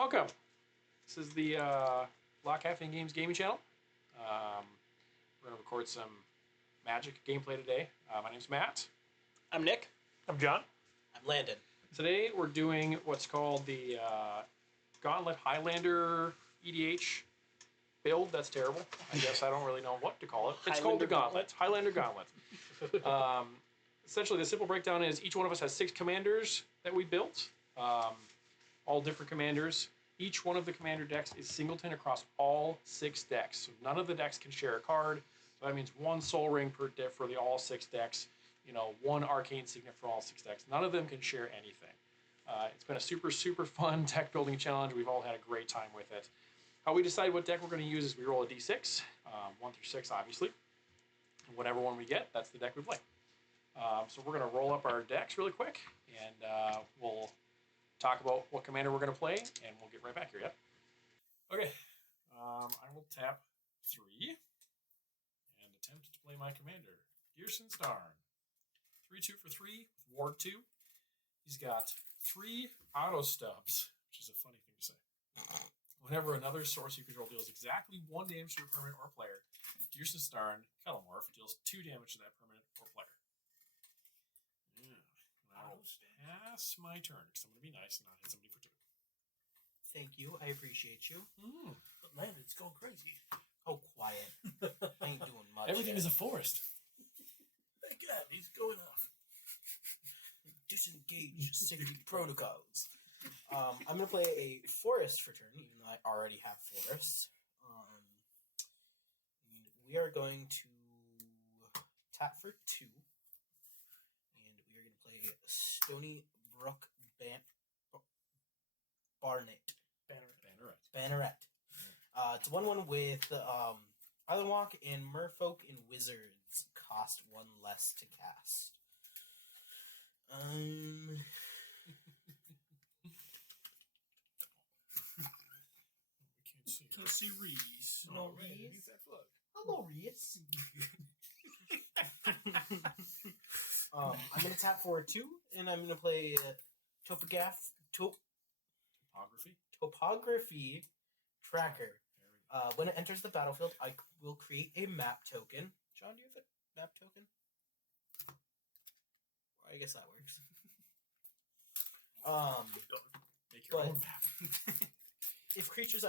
Welcome. This is the Lock Caffeine Games gaming channel. We're going to record some Magic gameplay today. My name's Matt. I'm Nick. I'm John. I'm Landon. Today we're doing what's called the Gauntlet Highlander EDH build. That's terrible. I guess I don't really know what to call it. It's called the Gauntlet. Highlander Gauntlet. Essentially, the simple breakdown is each one of us has 6 commanders that we built. All different commanders. Each one of the commander decks is singleton across all 6 decks. So none of the decks can share a card. So that means 1 Soul Ring per deck for all 6 decks. 1 Arcane Signet for all 6 decks. None of them can share anything. It's been a super, super fun deck building challenge. We've all had a great time with it. How we decide what deck we're going to use is we roll a d6, 1 through 6, obviously. And whatever one we get, that's the deck we play. So we're going to roll up our decks really quick, and we'll talk about what commander we're going to play, and we'll get right back here, yeah? Okay. I will tap 3 and attempt to play my commander, Gearson Starn. 3-2 for 3 with Ward 2. He's got 3 auto stubs, which is a funny thing to say. Whenever another source you control deals exactly 1 damage to a permanent or player, Gearson Starn, Kelemorph, deals 2 damage to that permanent or player. Yeah. I will pass my turn because I'm going to be nice and not hit somebody for 2. Thank you. I appreciate you. But Landon's going crazy. Oh, quiet. I ain't doing much. Everything is a forest. Thank God, he's going off. Disengage safety protocols. I'm going to play a forest for turn, even though I already have forests. And we are going to tap for 2. And we are going to play Stony Brook Banneret. It's 1/1 with Island Walk, and Merfolk and Wizards cost 1 less to cast. I can't see Reese. No, Reese. Reese. Hello, Reese. I'm going to tap forward 2, and I'm going to play Topography Tracker. When it enters the battlefield, I will create a map token. John, do you have a map token? I guess that works. Make your own map. If creatures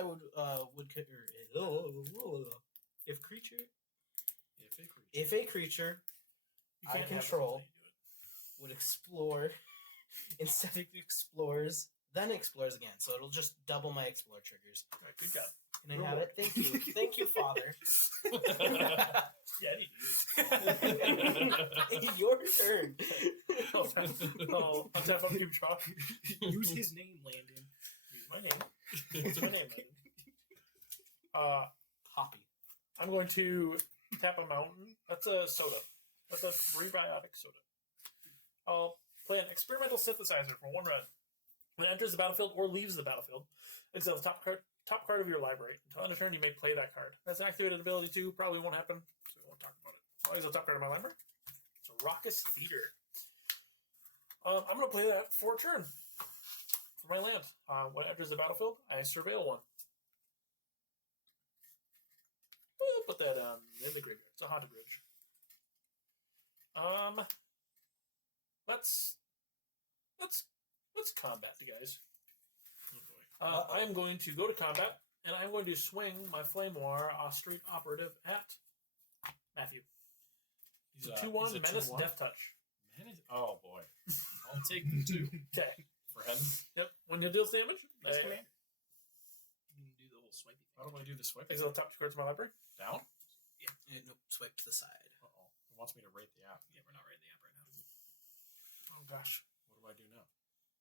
if a creature I control would explore instead it explores, then explores again. So it'll just double my explore triggers. Right, good job. Can I have it? Thank you. Thank you, Father. Yeah, Your turn. I'll tap up your draw. Use his name, Landon. Use my name. Use my name, Landon. Poppy. I'm going to tap a mountain. That's a soda. That's a prebiotic soda. I'll play an experimental synthesizer for 1 red. When it enters the battlefield or leaves the battlefield, it's the top card of your library. Until end of turn, you may play that card. That's an activated ability too. Probably won't happen, so we won't talk about it. Always the top card of my library. It's a Raucous Theater. I'm going to play that for a turn for my land. When it enters the battlefield, I surveil 1. We'll put that in the graveyard. It's a haunted bridge. Let's combat the guys. Oh boy. I am going to go to combat, and I'm going to swing my Flame War Street Operative at Matthew. He's a 2/1 Menace 2/1? Death Touch. Oh boy. I'll take the 2. Okay. Friends. Yep. When it deals damage, Nice command. You can do the whole swipey thing. How do I do the swipe? Exile top 2 cards of my library. Down? Yeah. No, swipe to the side. Uh-oh. It wants me to rate the app. Yeah, we're not rating the app right now. Oh gosh. What do I do now?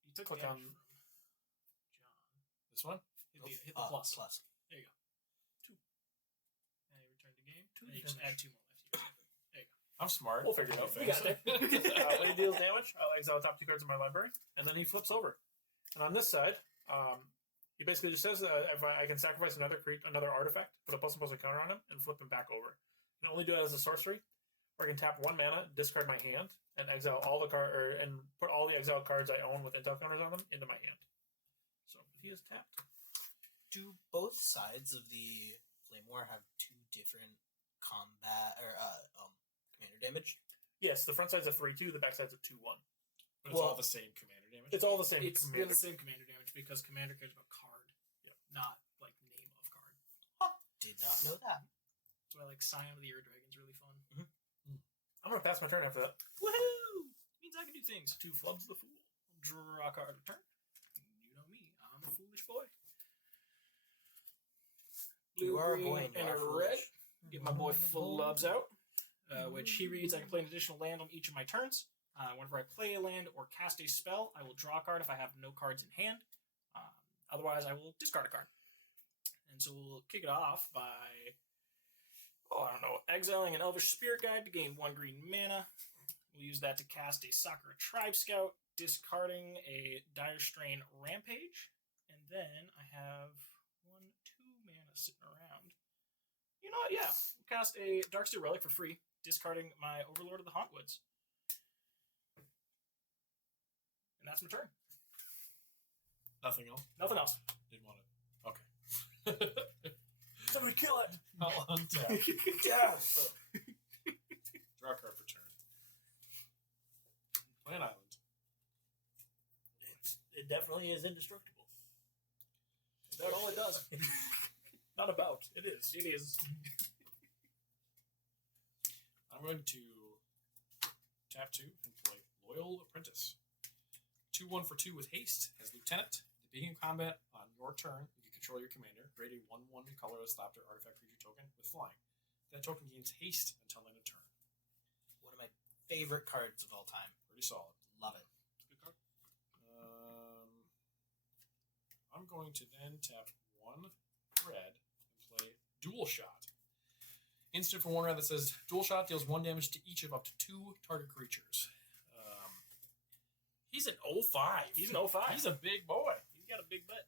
You took Click damage on from John. this one? Hit the plus. Plus. There you go. 2. And you return to game. 2. And You you just damage. add 2 more life. There you go. I'm smart. We'll figure it out. We got it. When he deals damage, I'll exile the top 2 cards of my library, and then he flips over. And on this side, he basically just says if I can sacrifice another artifact, put a +++ counter on him, and flip him back over. You can only do it as a sorcery, or I can tap 1 mana, discard my hand, and exile all the and put all the exiled cards I own with intel counters on them into my hand. So if he is tapped, Do both sides of the Flame War have two different combat or commander damage? Yes, the front side's a 3-2, the back side's a 2-1. But it's all the same commander damage. It's all the same. It's commander. the same commander damage because commander cares about card, not like name of card. Did not know that. That's why like Scion of the Air Dragon's really fun. I'm going to pass my turn after that. Woohoo! Means I can do things. 2 flubs the fool. Draw a card, return. You know me, I'm a foolish boy. You are a boy green, and you and are a foolish. red. Get my boy flubs out. Which he reads, I can play an additional land on each of my turns. Whenever I play a land or cast a spell, I will draw a card if I have no cards in hand. Otherwise, I will discard a card. And so we'll kick it off by, exiling an Elvish Spirit Guide to gain 1 green mana. We'll use that to cast a Sakura Tribe Scout, discarding a Dire Strain Rampage. And then I have 2 mana sitting around. You know what? Yeah. We'll cast a Darksteel Relic for free, discarding my Overlord of the Hauntwoods. And that's my turn. Nothing else? Nothing else. Didn't want it. Okay. Somebody kill it! I'll untap. Yes! Draw a card for turn. Play an island. It definitely is indestructible. Is that all it does? Not about. It is. It is. I'm going to tap 2 and play Loyal Apprentice. 2-1 for 2 with haste. As Lieutenant, at the beginning of combat on your turn, you can control your commander. Create a 1/1 colorless Thopter artifact creature token with flying. That token gains haste until end of turn. One of my favorite cards of all time. Pretty solid. Love it. Good card. I'm going to then tap 1 red and play Dual Shot. Instant for 1 red that says Dual Shot deals 1 damage to each of up to 2 target creatures. He's an 05. He's an 05. He's a big boy. He's got a big butt.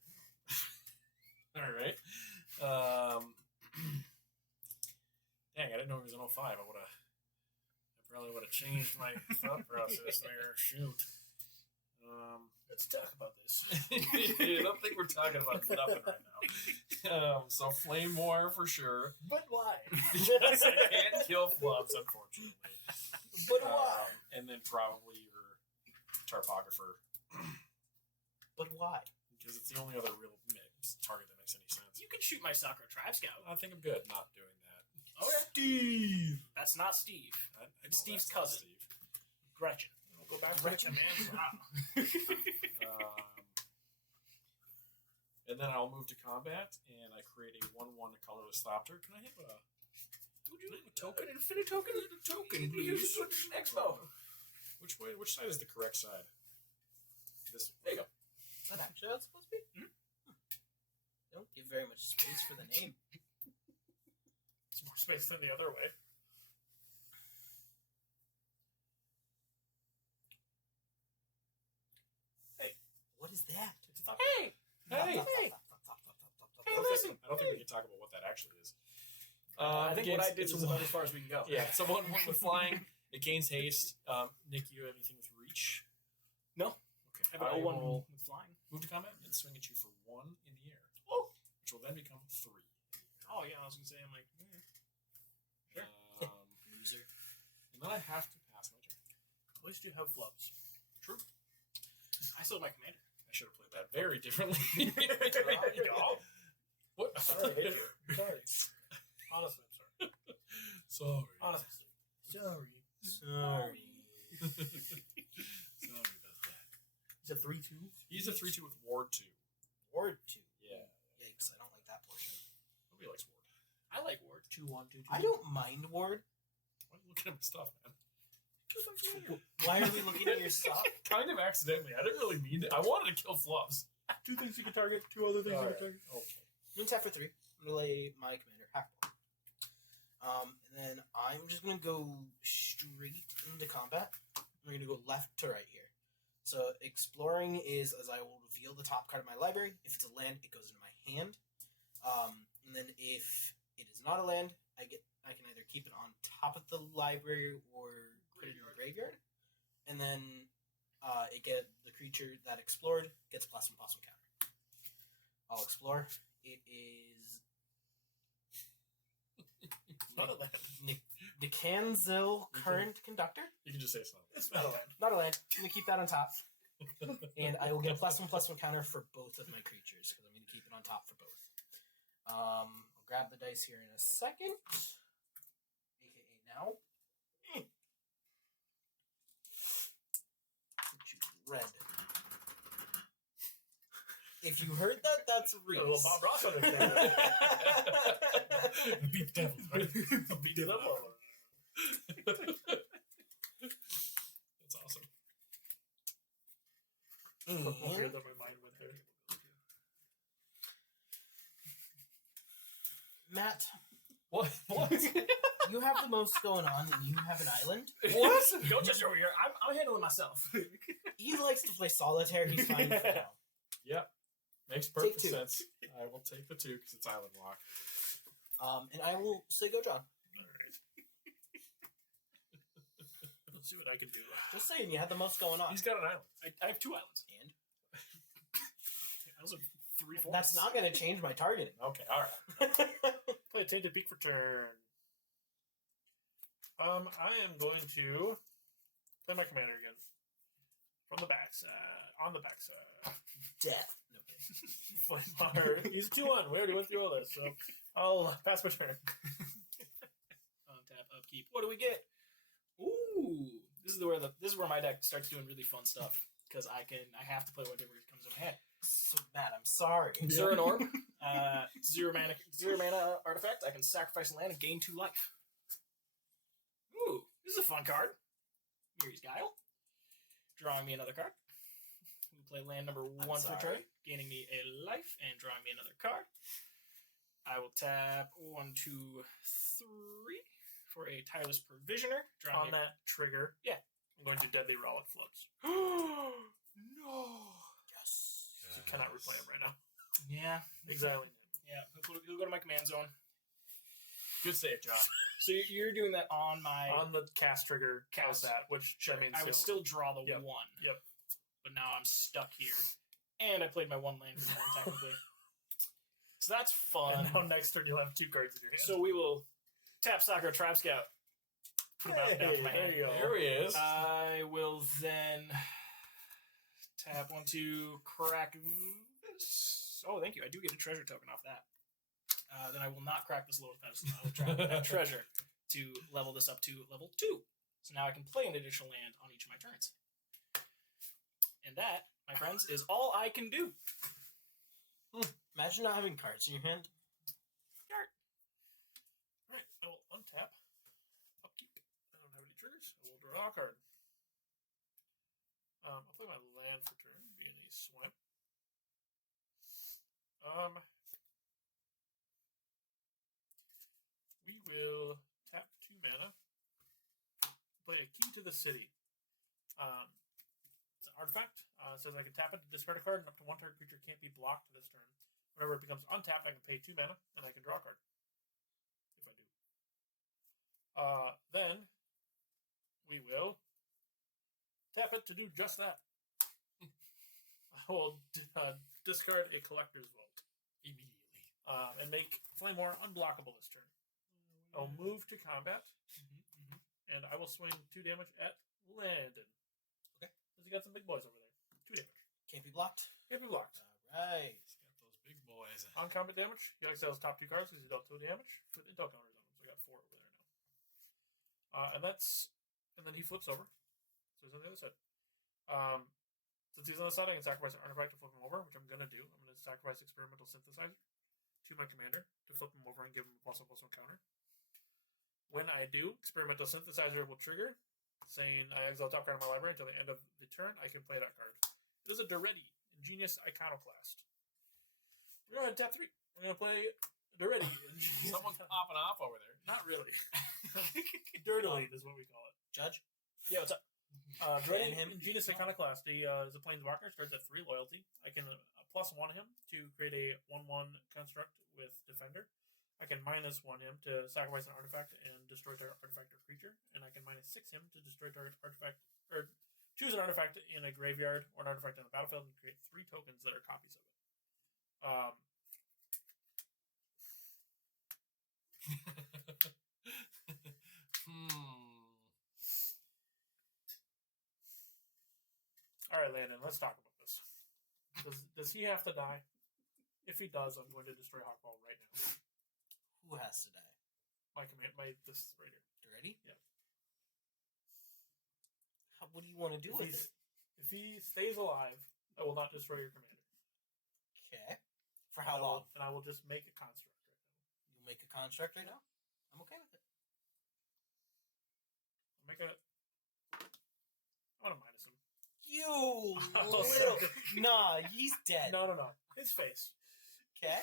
All right. Dang, I didn't know he was an 05. I probably would have changed my thought process there. Shoot. Let's talk about this. I don't think we're talking about nothing right now. So Flame War for sure. But why? Because I can't kill flubs, unfortunately. But why? And then probably your Tarpographer. But why? Because it's the only other real target that makes any sense. You can shoot my Sakura Tribe Scout. I think I'm good not doing that. Okay. Steve! That's not Steve. It's Steve's cousin. Steve. Gretchen. We'll go back to Gretchen, man. Wow. And then I'll move to combat, and I create a 1/1 colorless Thopter. Can I have a... Would you like a token? An infinite token? A token, Use Expo. Which way? Which side is the correct side? This way. There you go. Is that actually how it's supposed to be? They don't give very much space for the name. It's more space than the other way. What is that? It's a thought. Hey! Hey! Hey, listen! I don't think we can talk about what that actually is. I think gains, what I did it's is a about as far as we can go. Yeah, it's a 1/1 with flying. It gains haste. Nick, you have anything with reach? No. Okay. I have I an 0-1 will with flying. move to combat and swing at you for 1 in the air. Oh! Which will then become 3. Oh, yeah, I was going to say, I'm like, Sure. Loser. And then I have to pass my turn. At least you have flubs. True. I still have my commander. I should have played that very differently. Oh. What? Sorry. Sorry. Honestly, I'm sorry. Sorry. Honestly. Sorry. Sorry. Sorry about that. Is it 3-2? He's a 3/2 with Ward 2. Ward 2. Yeah. Yikes, I don't like that portion. Nobody likes Ward. I like Ward. 2-1, 2-2. I don't mind Ward. Why are you looking at my stuff, man? Why are we looking at your stuff? Kind of accidentally. I didn't really mean it. I wanted to kill flubs. 2 things you can target, 2 other things you can target. Okay. I'm going to tap for 3. I'm going to lay my commander Hackball. And then I'm just going to go straight into combat. I'm going to go left to right here. So exploring is as I will reveal the top card of my library. If it's a land, it goes into my hand. And then if it is not a land, I can either keep it on top of the library or put it in the graveyard. And then the creature that explored gets +1/+1 counter. I'll explore It is It's not a land. Nikanzil Current Conductor. You can just say it's not. It's not a land. Not a land. I'm going to keep that on top. And I will get a +1/+1 counter for both of my creatures because I'm going to keep it on top for both. I'll grab the dice here in a second. AKA now. Choose red. If you heard that, that's A little Reese. Bob Ross on it. Beat devil, right? Beat the devil. That's awesome. Weird that my mind went there. Matt, What? you have the most going on, and you have an island. What? Don't just over here. I'm handling myself. He likes to play solitaire. He's fine for now. Yep. Makes perfect two. sense. I will take the 2 because it's island walk. And I will say go, John. Alright. Let's see what I can do. Just saying, you had the most going on. He's got an island. I have 2 islands. And Those are 3/4. that's not going to change my targeting. Okay, all right. Play a Tainted Peak for turn. I am going to play my commander again. From the backside. On the backside. Death. No kidding. Flame He's 2-1. We already went through all this, so I'll pass my turn. Tap upkeep. What do we get? Ooh, this is where my deck starts doing really fun stuff because I have to play whatever comes in my hand. So bad. I'm sorry. Zero Orb, 0 mana artifact. I can sacrifice a land and gain 2 life. Ooh, this is a fun card. Miri's Guile. Drawing me another card. We play land number 1 for sorry. turn, gaining me a life and drawing me another card. I will tap 1, 2, 3 for a Tireless Provisioner. On that trigger, Yeah. I'm going to Deadly Rollick Floods. No. Yes. So you cannot replay him right now. Yeah. Exiling him. Yeah. He'll go to my command zone. Good save, John. So you're doing that on my On the cast trigger, cast Cast. that, which Sure, that means I would still draw the Yep. 1. Yep. But now I'm stuck here. And I played my 1 land for turn, technically. So that's fun. And now next turn you'll have 2 cards in your hand. So we will tap Sakura Tribe Scout. Put him out down for my there hand. you go. There he is. I will then tap 1, 2, crack this. Oh, thank you. I do get a treasure token off that. Then I will not crack this lower pedestal. I will trap that treasure to level this up to level 2. So now I can play an additional land on each of my turns. And that, my friends, is all I can do. Imagine not having cards in your hand. Alright, I will untap. Upkeep. I don't have any triggers. I will draw a card. I'll play my land for turn, being a swamp. We will tap 2 mana. Play a Key to the City. It's an artifact. It says I can tap it to discard a card, and up to 1 target creature can't be blocked this turn. Whenever it becomes untapped, I can pay 2 mana, and I can draw a card. If I do. Then we will tap it to do just that. I will discard a Collector's Vault Immediately. and make Flamewar unblockable this turn. I'll move to combat, and I will swing 2 damage at Landon. Okay. Because he got some big boys over there. 2 damage. Can't be blocked. Can't be blocked. Alright. He's got those big boys. On combat damage, he exhales top 2 cards because he dealt 2 damage with intel counters on him. So I got 4 over there now. And then he flips over. So he's on the other side. Since he's on the side, I can sacrifice an artifact to flip him over, which I'm going to do. I'm going to sacrifice Experimental Synthesizer to my commander to flip him over and give him a +1/+1 counter. When I do, Experimental Synthesizer will trigger, saying I exile top card of my library until the end of the turn. I can play that card. It is a Duretti, Ingenious Iconoclast. We're going to tap 3. We're going to play Duretti. Someone's popping off over there. Not really. Dirtling is what we call it. Judge? Yeah, what's up? Duretti, him. Ingenious Iconoclast. He is a Planeswalker, starts at 3 loyalty. I can +1 him to create a 1/1 construct with Defender. I can -1 him to sacrifice an artifact and destroy target artifact or creature. And I can -6 him to destroy target artifact, or choose an artifact in a graveyard or an artifact on the battlefield and create 3 tokens that are copies of it. right, Landon, let's talk about this. Does he have to die? If he does, I'm going to destroy Hawkball right now. Who has to die? This right here. Ready? Yeah. What do you want to do with it? If he stays alive, I will not destroy your commander. Okay. For how long? And I will just make a construct right now. You'll make a construct right now? I'm okay with it. I'm gonna minus him. You little... Nah, he's dead. No. His face. Okay.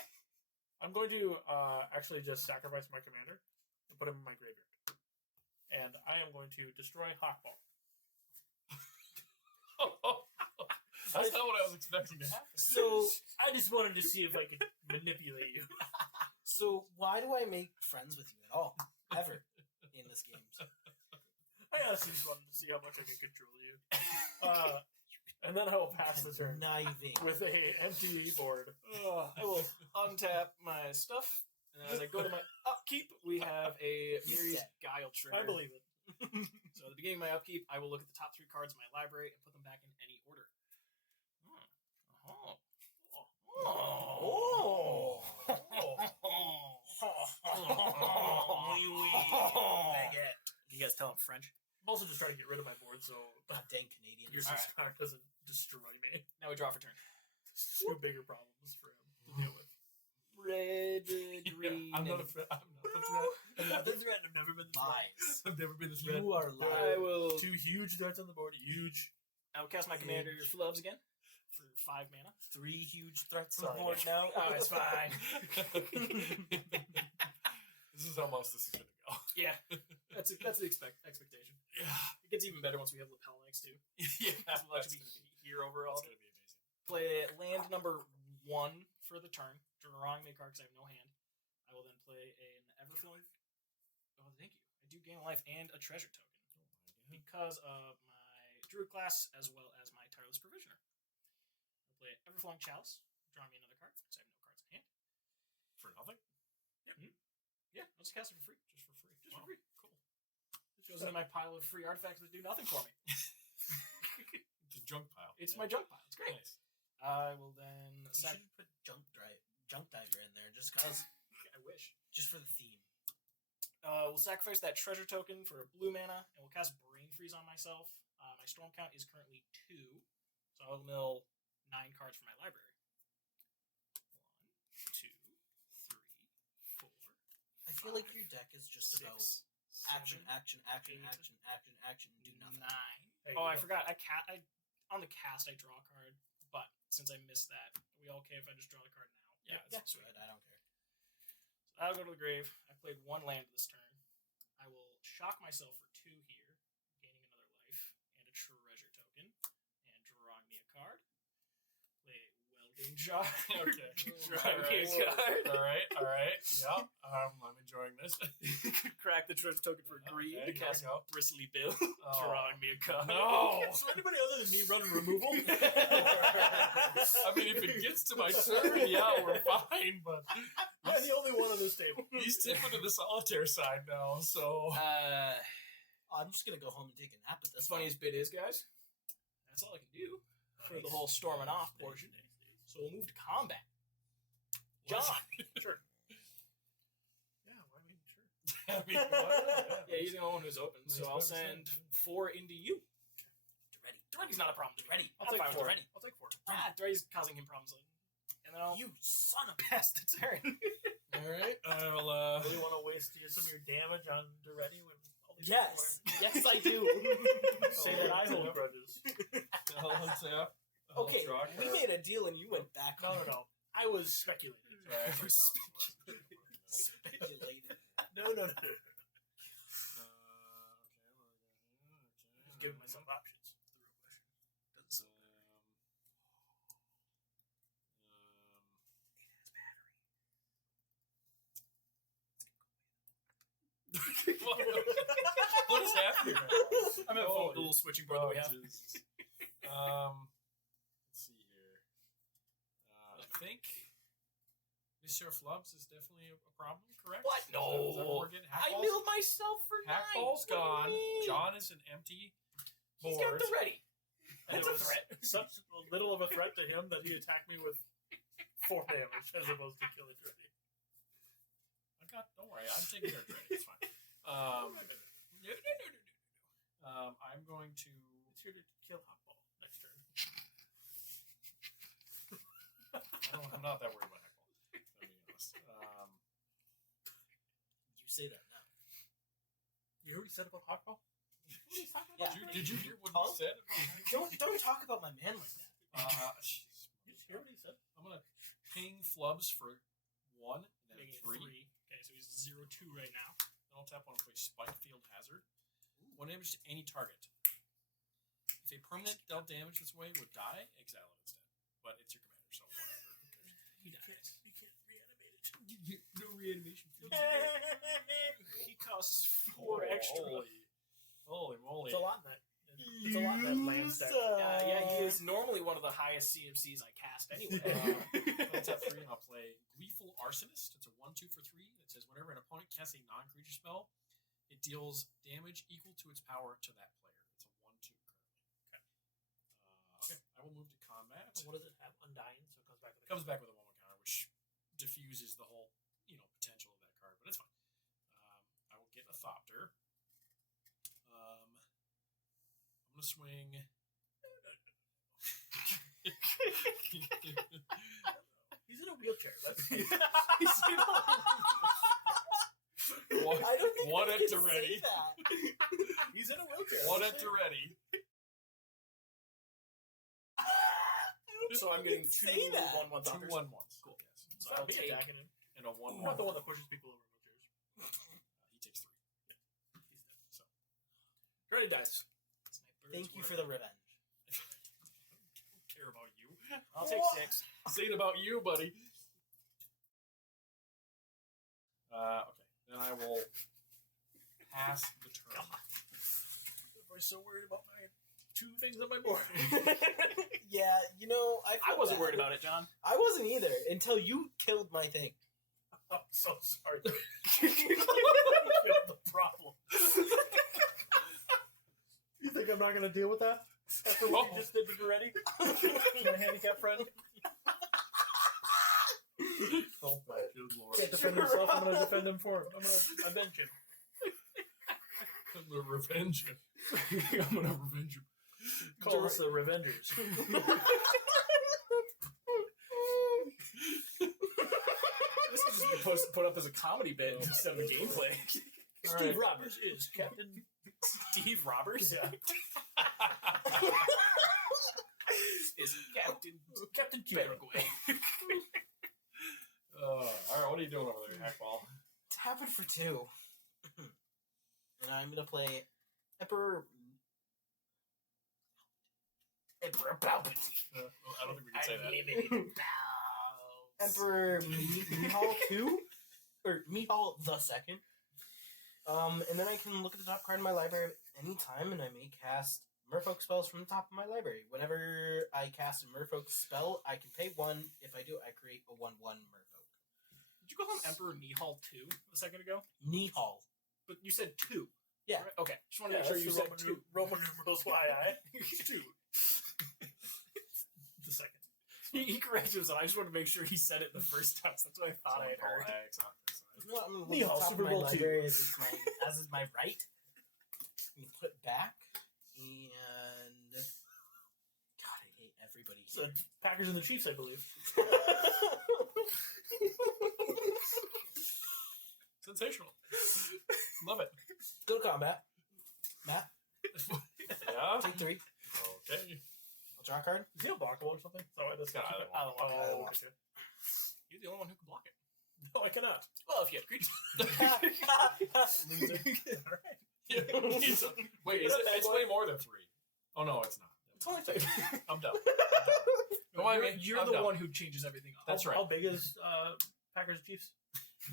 I'm going to actually just sacrifice my commander and put him in my graveyard. And I am going to destroy Hawkball. That's not what I was expecting to happen. So, I just wanted to see if I could manipulate you. so why do I make friends with you at all? Ever. In this game. I honestly just wanted to see how much I can control you. And then I will pass the turn Conniving. with a empty board. I will untap my stuff, and as I go to my upkeep, we have a He's Miri's dead. Guile trigger. I believe it. So at the beginning of my upkeep, I will look at the top 3 cards in my library and put them back in any order. You guys tell him French? I'm also just trying to get rid of my board so God dang Canadians. your card doesn't destroy me. Now we draw for turn. Two bigger problems for him to deal with. Red, green. I'm not the threat. I'm not the threat. I've never been this Lies. I've never been this red. You are I lying. will. Two huge threats on the board. Huge. I will cast my commander Flubs again for 5 mana. 3 huge threats on the Sorry. board now. Oh, it's fine. This is how most this is gonna go. Yeah, that's the expectation. Yeah. It gets even better once we have lapel next too. Yeah. We'll actually be here overall. That's gonna be amazing. Play land number 1 for the turn, drawing me a card because I have no hand. I will then play an Everflowing. Oh, thank you. I do gain a life and a treasure token because of my Druid class as well as my Tireless Provisioner. I'll play Everflowing Chalice, draw me another card because I have no cards in hand. For nothing? Yeah, I'll just cast it for free. Just for free. Wow. Cool. It goes in my pile of free artifacts that do nothing for me. The junk pile. It's Yeah. my junk pile. It's great. Nice. I will then You should put junk diver in there just cause, I wish. just for the theme. We'll sacrifice that treasure token for a blue mana, and we'll cast Brain Freeze on myself. My storm count is currently 2, so I'll mill 9 cards from my library. 1, 2, 3, 4. I feel like your deck is just 6, about 7, action, eight, do nothing. 9. There you Oh, I go. forgot. I on the cast I draw a card, but since I missed that, are we all okay if I just draw the card now? Yeah, Yeah, it's sweet. I don't care. So I'll go to the grave. I played 1 land this turn. I will shock myself for 2 here, gaining another life and a treasure token, and drawing me a card. Play Welding Jar. Okay. Drawing me a card. All right. Yeah. I'm enjoying this. Crack the treasure token for green. Okay, here Cast we go. Bristly Bill. Oh. Drawing me a card. No. Is there anybody other than me running removal? I mean, if it gets to my turn, yeah, we're fine. But I'm the only one on this table. he's tipping to the solitaire side now. So I'm just gonna go home and take a nap at this As funny as bit is, guys, that's all I can do for the whole storming off portion. So we'll move to combat. John. Sure. Yeah, well, I mean, sure. I mean, why not? Yeah, he's the only one who's open, so I'll send 4 into you. Ready. Duretti's not a problem. Ready. I'll I'm take fine with 4. Duretti. I'll take 4. Duretti's causing him problems. And then I'll You son of a pass the turn. All right. I'll Really want to waste some of your damage on Duretti when all these Yes. people Yes, I do. are- Say that I hold grudges. I'll tap. I'll Okay, draw a we card. made a deal and you went back. No. I was speculating. Speculated. No. Okay. Just giving myself options. That's the real question. What is happening right now? I'm at Oh, the little switching board that we have. Jesus. Let's see here. I think Monsieur Flubs is definitely a problem, correct? What? Is that what No. we're getting? I Hackball's- milled myself for 9. Hackball's What do you gone. mean? John is an empty He's got board. the ready. And it was such little of a threat to him that he attacked me with 4 damage as opposed to killing Dreddy. Don't worry, I'm taking care of Dreddy. It's fine. I'm going to. It's here to kill Hotball next turn. I'm not that worried about Hackball. To be honest. You say that now. You hear what he said about Hotball? Yeah. Did you hear what Huh? he said? Don't talk about my man like that. Jeez. You just hear what he said? I'm gonna ping Flubs for 1 and then Making it 3. Okay, so he's 0-2 right now. Then I'll tap one and play Spike Field Hazard. 1 damage to any target. If a permanent dealt damage this way would die, exile it instead. But it's your commander, so whatever. Who cares? He dies. You can't reanimate it. No reanimation. He costs 4 extra. Holy moly. It's a lot in that. It's a lot in that land stack. Yeah, he is normally one of the highest CMCs I cast anyway. I'll tap 3 and I'll play Gleeful Arsonist. It's a 1/2 for 3 that says whenever an opponent casts a non-creature spell, it deals damage equal to its power to that player. It's a 1/2 currently. Okay. I will move to combat. What does it have? Undying, so it comes back with It comes back with a 1/1 counter, which diffuses the whole, potential of that card, but it's fine. I will get a Thopter. I'm gonna swing. He's in a wheelchair. One, I don't think one I at can Toretti. say that. He's in a wheelchair. One at Toretti. So I'm getting Say 2 that. 1/1 Two doctors. 1/1s. Cool. Yes. So I'll Be take attacking him. And a I'm 1/1. not the one that pushes people over in wheelchairs. He takes 3. He's dead. So. Ready dice. It's my bird's Thank you word. for the revenge. I don't care about you. I'll take What? 6. Say it about you, buddy. Okay. Then I will pass the turn. Everybody's so worried about my 2 things on my board. Yeah, I wasn't worried about it, John. I wasn't either until you killed my thing. I'm so sorry. The problem. You think I'm not going to deal with that? After what you just did to Goretti? My handicap friend? Oh my good lord. Can't defend himself. I'm going to defend him for him. I'm going to avenge him. I'm gonna revenge him. I'm gonna revenge him. Call us the Revengers. This could just be put up as a comedy bit instead of a gameplay. Steve Roberts is Captain. Steve Roberts Yeah. is Captain Cuba. Paraguay. Alright, what are you doing over there, Hackball? Tap it for 2. And I'm gonna play Emperor Palpatine. I don't think we can say that. Emperor Mihal 2? Or Mihal the Second. And then I can look at the top card in my library at any time, and I may cast Merfolk spells from the top of my library. Whenever I cast a Merfolk spell, I can pay 1. If I do, I create a 1/1 Merfolk. Did you call him Emperor Nihal 2 a second ago? Nihal. But you said 2. Yeah. Right? Okay. Just want to make sure you said 2. Roman numerals YI. 2. The second. He corrected himself. I just wanted to make sure he said it the first time. That's what I thought I had heard. You know what, I'm gonna look Nihal, at the top Super of my Bowl library II. as is my right. I'm gonna put it back, and God, I hate everybody So here. Packers and the Chiefs, I believe. Sensational. Love it. Go to combat. Matt, Yeah? take 3. Okay. I'll draw a card. Is he unblockable or something? Sorry, that's Got either one. I don't want either Oh, one. okay. You're the only one who can block it. No, I cannot. Well, if you had creatures. Loser. Wait, it's way more than 3. Oh no, it's not. It's only 3. I'm done. No, I mean, you're I'm the done. one who changes everything up. That's right. How big is Packers and Chiefs?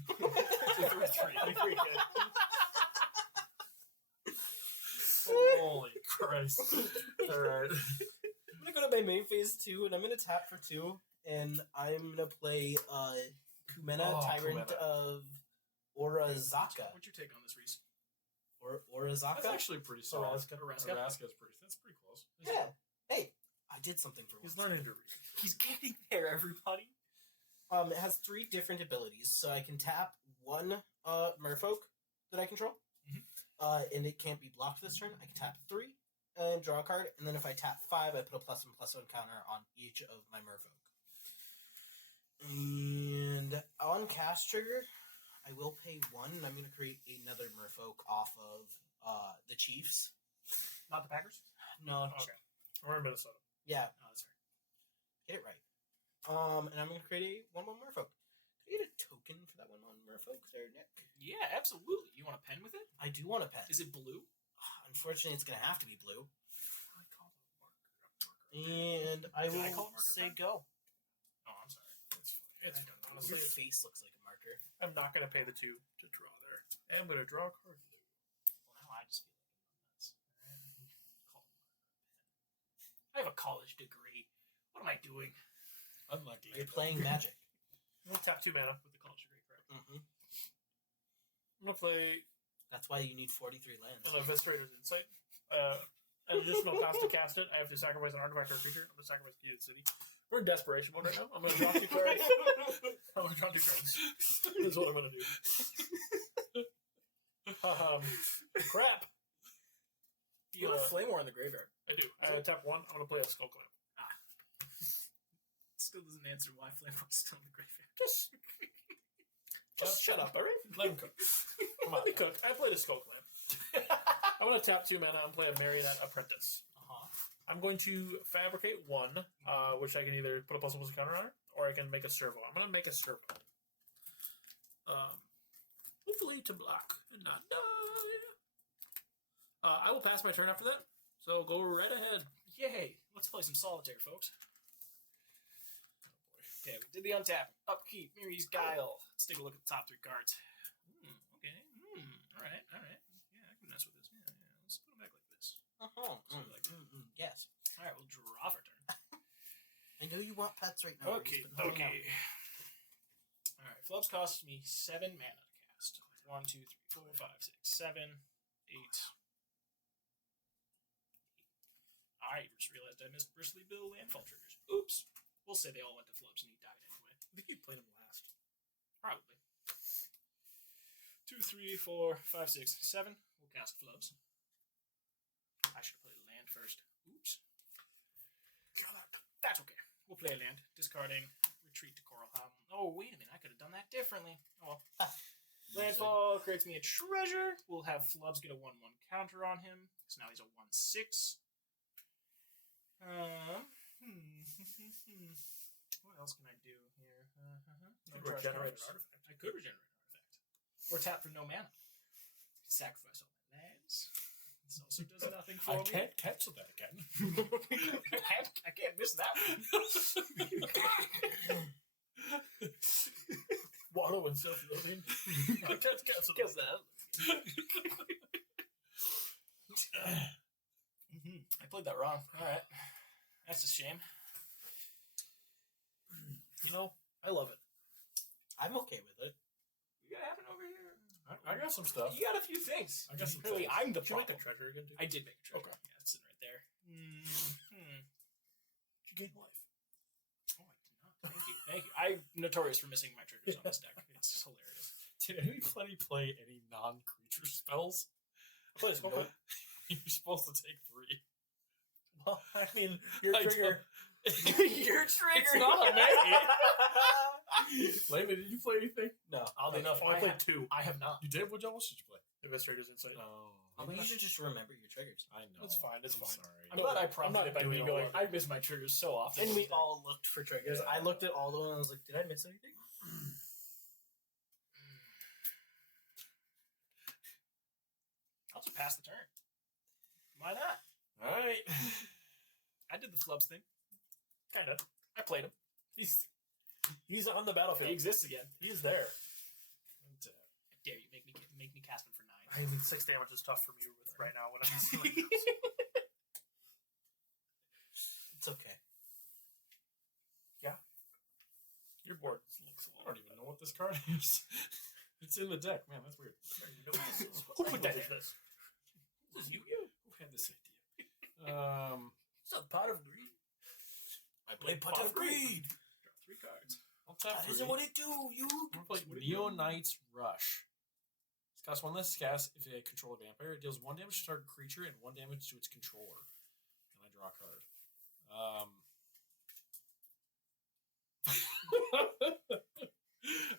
3-3. Holy Christ. Alright. I'm gonna go to my main phase 2, and I'm gonna tap for 2, and I'm gonna play Kumena, Oh, Tyrant Kumena. of Orazaka. What's your take on this, Reese? Or Orazaka? That's actually pretty solid. Araska. Araska is pretty. That's pretty close. Yeah. Hey, I did something for He's once. learning to read. He's getting there, everybody. It has 3 different abilities, so I can tap 1 merfolk that I control, and it can't be blocked this turn. I can tap 3 and draw a card, and then if I tap 5, I put a +1/+1 counter on each of my merfolk. And on cast trigger, I will pay 1, and I'm going to create another merfolk off of the Chiefs. Not the Packers? No, Okay. We're in Minnesota. yeah, Oh, that's fair. get it right. And I'm going to create a 1/1 merfolk. Can I get a token for that 1/1 merfolk there, Nick? Yeah, absolutely. You want a pen with it? I do want a pen. Is it blue? Unfortunately, it's going to have to be blue. I call it a marker. And I Did I will call it marker say pen? go. Oh, I'm sorry. It's fine. It's fine. Your Honestly, face looks like a marker. I'm not going to pay the 2 to draw there. And I'm going to draw a card. Well, now I just feel like I'm nuts. Call it marker pen. I have a college degree. What am I doing? Unlucky. You're playing Magic. I'm going to tap 2 mana. With the college degree, correct? Mm-hmm. I'm going to play That's why you need 43 lands. an Eviscerator's Insight. An additional cost to cast it. I have to sacrifice an artifact or creature. I'm going to sacrifice Key to the City. We're in desperation mode right now. I'm going to draw 2 cards. I'm going to draw 2 cards. That's what I'm going to do. Crap. You have a Flame War in the graveyard. I do. I tap 1. I'm going to play a Skull Clamp. Still doesn't answer why Flame War's still in the graveyard. Just shut up, alright? Let him cook. Come on. Let me cook. I played a Skull Clamp. I'm going to tap 2 mana and play a Marionette Apprentice. I'm going to fabricate 1, which I can either put a +1/+1 counter on it, or I can make a servo. I'm going to make a servo. Hopefully to block and not die. I will pass my turn after that, so go right ahead. Yay! Let's play some solitaire, folks. Okay, we did the untap. Upkeep, Miri's Guile. Let's take a look at the top 3 cards. Okay. Alright. Yeah, I can mess with this. Yeah. Let's put them back like this. Yes. Alright, we'll draw for turn. I know you want pets right now. Okay. Reese, but no, no. Alright, flubs cost me 7 mana to cast. 1, 2, 3, 4, 5, 6, 7, 8. I just realized I missed Bristly Bill landfall triggers. Oops. We'll say they all went to flubs and he died anyway. I think you played him last. Probably. 2, 3, 4, 5, 6, 7. We'll cast flubs. I should have played a land first. Oops. That's okay. We'll play a land. Discarding. Retreat to Coralhelm. Oh, wait a minute. I could have done that differently. Oh well. Landfall creates me a treasure. We'll have flubs get a 1/1 counter on him. So now he's a 1/6. What else can I do here? You could regenerate an artifact. I could regenerate an artifact. Or tap for no mana. Sacrifice all my lands. This also does nothing for I me. can't cancel that again. I can't miss that one. Wallow in self-loathing. I can't cancel Guess that. I played that wrong. Alright. That's a shame. You know, I love it. I'm okay with it. You got happen over here? I got some stuff. You got a few things. I got some Really, things. I'm the Did you make problem. a treasure again, too? I did make a treasure. Okay. Yeah, it's sitting right there. You gain life. Oh, I did not. Thank you. I'm notorious for missing my triggers on this deck. It's hilarious. Did anybody play any non-creature spells? I played a Skull Clamp. You're supposed to take 3. Well, I mean, your I trigger. Your trigger. It's not me. Layman, did you play anything? No. Oddly enough, I played 2. I have not. You did? What else did you play? Eviscerator's Insight. No. Maybe you should just remember your triggers. I know. It's fine, it's I'm fine. sorry. I'm glad I I'm prompted not it by doing me all going, of it. I miss my triggers so often. And we all looked for triggers. Yeah. I looked at all of them and I was like, did I miss anything? I'll just pass the turn. Why not? All right. I did the flubs thing. Kind of. I played him. He's on the He battlefield. exists again. He's there. I dare you make me cast him for 9. I mean, 6 damage is tough for me right now when I'm stealing. It's okay. Your board looks a I little. don't even know what this card is. It's in the deck. Man, that's weird. Who put that in this? This is you. Who had this idea? It's a pot of greed. I play Pot of Greed. Draw 3 cards. I'll tap That 3. isn't what it do. You. I'm going to play Neo Knight's Rush. This costs 1 less cast if they control a vampire. It deals 1 damage to target creature and 1 damage to its controller. And I draw a card.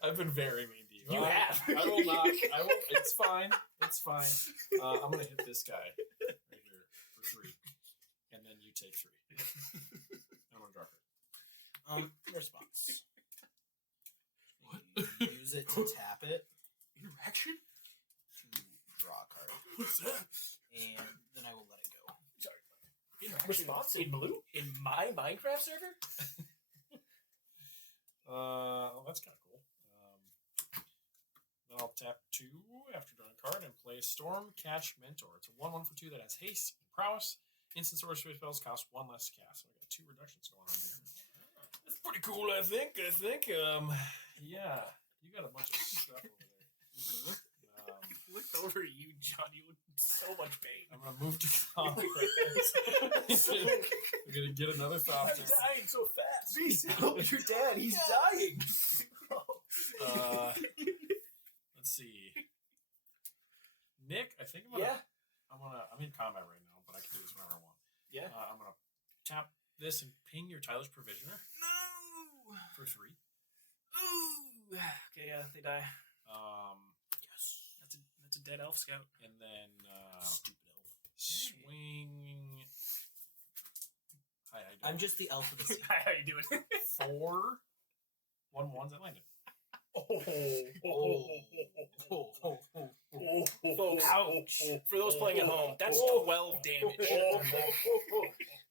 I've been very mean to you. You have. I will not. I will. It's fine. It's fine. I'm going to hit this guy right here for 3. And then you take 3. I'm going to draw a card. Response. What? Use it to tap it Interaction? to draw a card, What's that? and then I will let it go. Sorry. Interaction. Response in blue? In my Minecraft server? Well, that's kind of cool. Then I'll tap 2 after drawing a card and play Storm Catch Mentor. It's a 1/1 for 2 that has haste and prowess. Instant sorcery spells cost 1 less cast. So I got 2 reductions going on here. That's pretty cool, I think. Yeah, you got a bunch of stuff over there. Looked over at you, John. You look in so much pain. I'm gonna move to combat. We're gonna get another thought. I'm dying so fast. Please help your dad. He's dying. Let's see. Nick, I think I'm in combat right now, but I can do this whenever I want. Yeah. I'm gonna tap this and ping your Tyler's Provisioner No. for 3. Ooh. Okay, yeah, they die. Yes. That's a dead elf scout. And then Stupid elf. swing. Hi, how you doing? I'm just the elf of the sea. How you doing? 4 1/1s that landed. Folks, ouch. For those playing at home, that's 12 damage.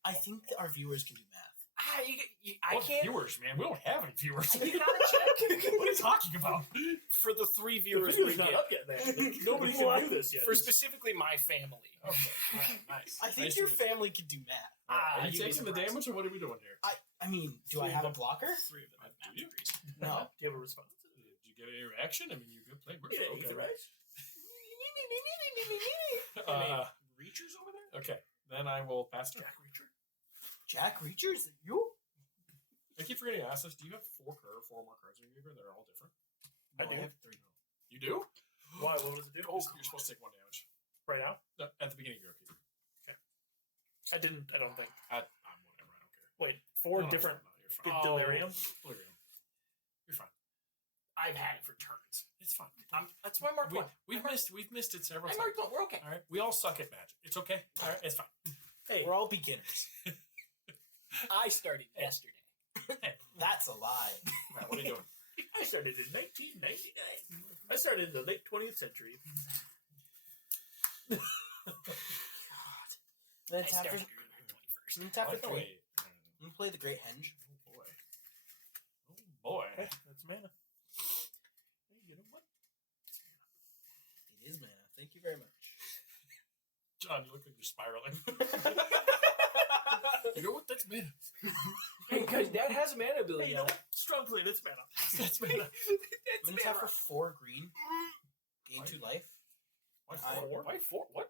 I think our viewers can do math. I What can't. viewers, man? We don't have any viewers. You gotta check. What are you talking about? For the 3 viewers The we video's not get. up yet, man. Nobody can do this yet. For specifically my family. Okay, all right, nice. I think Nice your to meet you. family can do math. Are you you'd be taking the surprised. damage, or what are we doing here? I mean, do I have a blocker? 3 of them have Do math you? degrees. No. Do you have a response? Did you get any reaction? I mean, you could play Mercy. Yeah, Okay. right? Reachers over there? Okay, then I will pass turn. Jack Reacher? Jack Reachers? You? I keep forgetting to ask this. Do you have 4 more cards in your graveyard that are all different? I No, do. I have 3. You do? Why? What does it do? You're supposed to take 1 damage. Right now? At the beginning of your upkeep. I didn't. I don't think. I'm whatever. I don't care. Wait, 4 No, different. no, you're fine. Delirium? Delirium. You're fine. I've had it for turns. It's fine. That's why I marked one. We've missed it several I times. marked one. We're okay. All right, we all suck at magic. It's okay. All right, it's fine. Hey, We're all beginners. I started yesterday. That's a lie. All right, what are you doing? I started in 1999. I started in the late 20th century. God. Then I tap started for, on the 21st. then tap for Like the 3. way- I'm going to play the Great Henge. Oh boy. Oh boy. Okay, that's mana. Hey, you know what? It is mana. Thank you very much. John, you look like you're spiraling. You know what? That's mana. Hey, because Dad has a mana Hey, ability. you know what? Strong play, that's mana. That's mana. I'm going to tap for 4 green. Gain 2 life. Why I- 4? Why 4? What?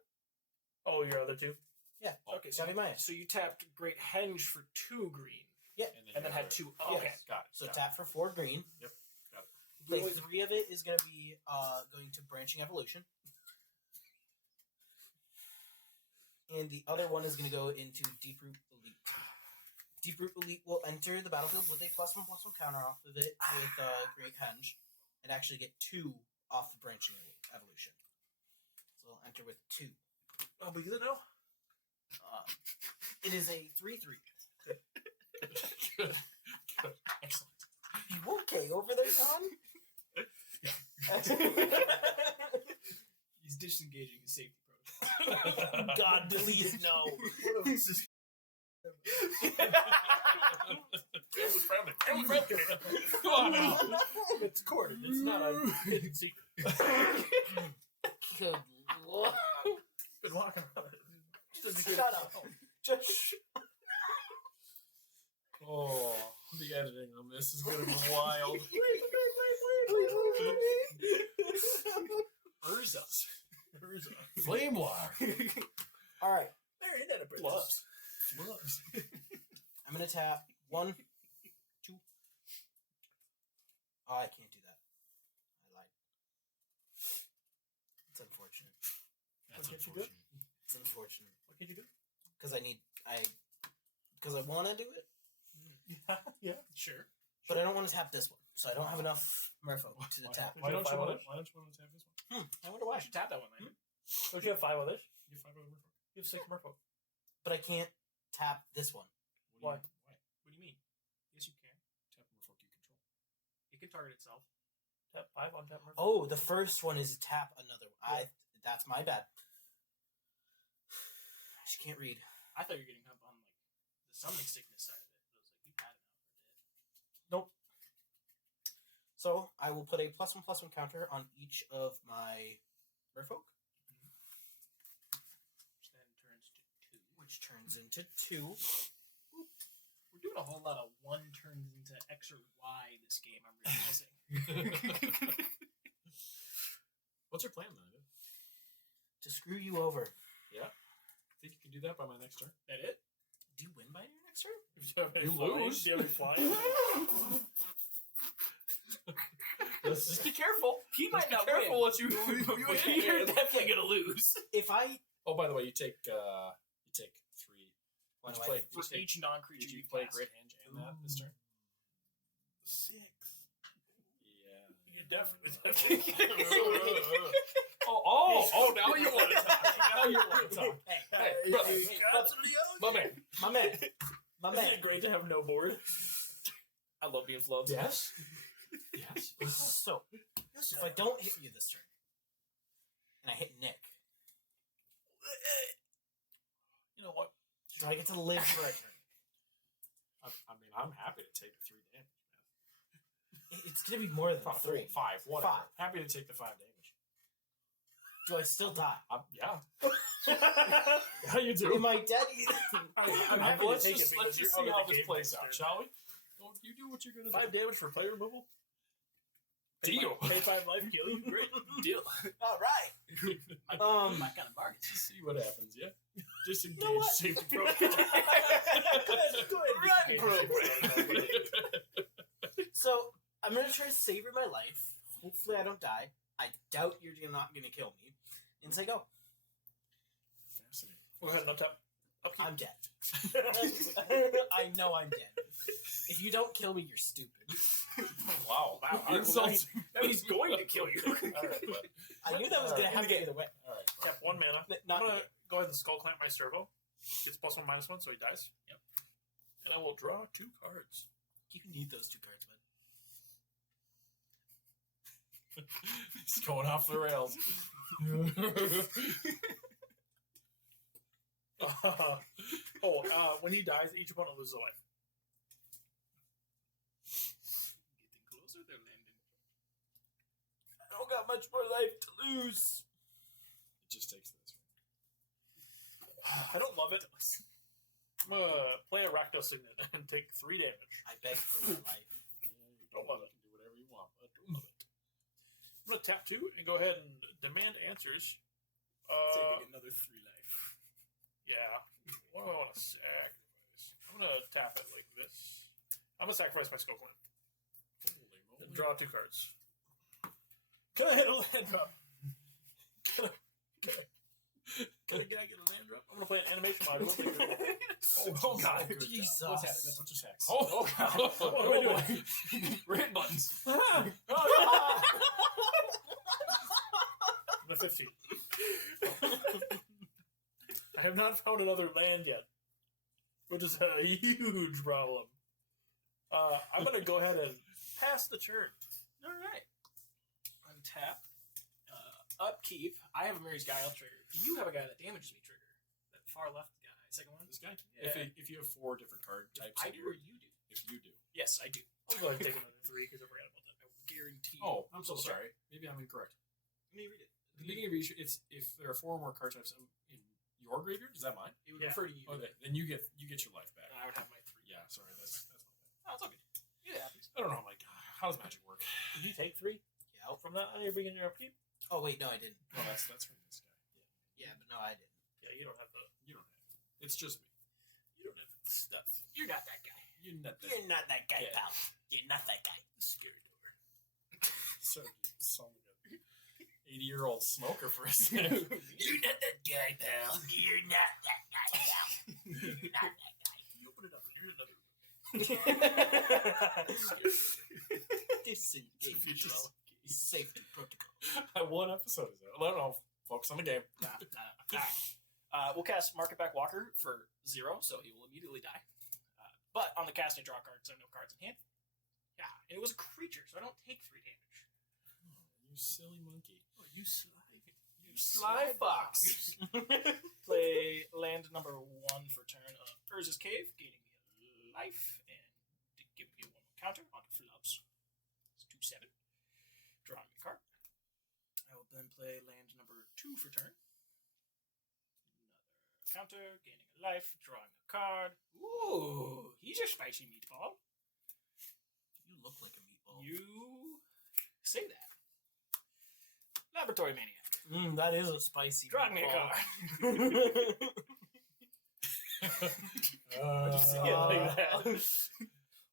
Oh, your other 2? Yeah. Okay, Savvy Maya. So you tapped Great Henge for 2 green, and then had 2. Oh, Yeah. okay. Got it. So got tap for 4 green. Yep, got it. Play 3 of it is going to be going to Branching Evolution. And the other one is going to go into Deep Root Elite. Deep Root Elite will enter the battlefield with a +1/+1 counter off of it with Great Henge, and actually get 2 off the Branching Evolution. So it'll enter with 2. I'll begin it now. It is a 3/3. it. Good. Good. Excellent. You okay over there, John? He's disengaging his safety protocol. God, please no. Family friendly. Come on now. It's recorded. It's not a hidden secret. Good Lord. Been walking around. Shut up. Just Oh, the editing on this is going to be wild. Urza. Flame wire. All right. There, isn't that a princess? Gloves. Gloves. to tap 1, 2. Oh, I can't do that. I lied. It's unfortunate. That's What did you do? unfortunate. It's unfortunate. What can you do? Because I want to do it, Yeah. Sure. but I don't want to tap this one. So I don't have enough merfolk to tap. Why don't you Five want others? to? Why don't you want to have this one? I wonder why. I should tap that one, man. Don't you have 5 others? You have 5 other merfolk. You have 6 merfolk. But I can't tap this one. What do Why? you- Why? What do you mean? Yes, you can. Tap merfolk you control. It can target itself. Tap 5 on tap merfolk. Oh, the first one is tap another one. Yeah. That's my bad. I just can't read. I thought you were getting up on like the summoning sickness side of it. But I was like, you've had it now for a bit. Nope. So I will put a +1/+1 counter on each of my merfolk, Which then turns to 2. which turns into 2. We're doing a whole lot of 1 turns into X or Y this game, I'm realizing. What's your plan, then? To screw you over. Think you can do that by my next turn? That it? Do you win by your next turn? If you have any You flying, lose. Do you have any flying? Let's just be careful. He might not Careful win. what you You're definitely going to lose. If I Oh, by the way, you take 3. Why Did do you I- play? For did you take- each non-creature Did you you play cast. Great Henge and that this turn? 6. Yeah. You definitely. Oh! Now you want to talk. Now you want to talk. Hey, brother. My man. my man, my Isn't man. it great to have no board? I love being flubbed. Yes. Yes. So if I don't hit you this turn, and I hit Nick, You know what? do I get to live for a turn? I mean, I'm happy to take the 3 damage. It's gonna be more than 3. 5. Whatever. 5. Happy to take the 5 damage. Do I still die? Yeah. How you Am doing? I dead? I'm happy Let's to take just, it let's because just you're see out how of the this game plays next out, turn. shall we? Don't you do what you're gonna 5 do. damage for player removal? Deal. Pay 5 life, kill you. Great. Deal. All right. My kind of bargain. Just see what happens. Yeah. Disengage. know what? Safety program. Run program. So I'm gonna try to savor my life. Hopefully, I don't die. I doubt you're not gonna kill me. And say go. Fascinating. Go ahead and untap. Upkeep. I'm dead. I know I'm dead. If you don't kill me, you're stupid. Wow. Wow. Insults. Now he's going to kill you. All right, bud. I knew that was gonna happen either way. All right. Tap 1 mana. Not I'm gonna me. go ahead and skull clamp my servo. Gets +1/-1, so he dies. Yep. And I will draw 2 cards. You need those 2 cards, bud. It's going off the rails. When he dies, each opponent loses a life. Getting closer there, Landon. I don't got much more life to lose. It just takes this. I don't love it. I'm gonna play a Rakdos Signet and take 3 damage. I beg for my life. Yeah, you Don't love it. You can do whatever you want, but don't love it. I'm gonna tap 2 and go ahead and demand answers. Taking another 3 life. Yeah. What do I want to sacrifice? I'm gonna tap it like this. I'm gonna sacrifice my skull clamp. Holy moly. And draw 2 cards. Can I hit a land drop? Can I get a land drop? I'm gonna play an animation module. Oh, God. Jesus. Jesus. What's happening? What's just hex? Oh, God. What am I doing? Red buttons. The 15. I have not found another land yet, which is a huge problem. I'm going to go ahead and pass the turn. All right. Untap. Upkeep. I have a Mary's Guile trigger. Do you have a guy that damages me trigger? That far left guy. Second one? This guy? Yeah. If you have 4 different card types, I in do your- or you do? if you do. Yes, I do. I'll go ahead and take another 3 because I forgot about that. I will guarantee. Oh, I'm so sorry. Maybe I'm incorrect. Let me read it. At the beginning of each, it's if there are 4 or more card types in your graveyard. Is that mine? It would Yeah. refer to you. Okay, then you get your life back. I would have my 3. Yeah, sorry, that's my bad. Oh, it's all good. It happens. I don't know how does magic work? Did you take 3 Yeah. from that on your beginning of your upkeep? Oh wait, no, I didn't. Well, that's from this guy. Yeah, but no, I didn't. Yeah, you don't have the. You don't have it. It's just me. You don't have stuff. You're not that guy. You're not that. You're not that guy, Yeah. pal. You're not that guy. Scared door. So you sound like a 80-year-old smoker for a second. You're not that guy, pal. You're not that guy, pal. You're not that guy. You open it up. Here's another. Disengage. Safety protocol. One episode is it? I don't know. Focus on the game. We'll cast Market Back Walker for 0, so he will immediately die. But on the cast, I draw a card because I have no cards in hand. Yeah, and it was a creature, so I don't take 3 damage. You silly monkey. Oh, you slide. You sly fox. Play land number 1 for turn of Urza's Cave, gaining me a life and giving me 1 more counter onto flubs. It's 2/7. Drawing me a card. I will then play land number 2 for turn. Another counter, gaining a life, drawing a card. Ooh, he's a spicy meatball. You look like a meatball. You say that. Laboratory Maniac. That is a spicy Drawing me a meatball. card. Uh, Yeah, like that.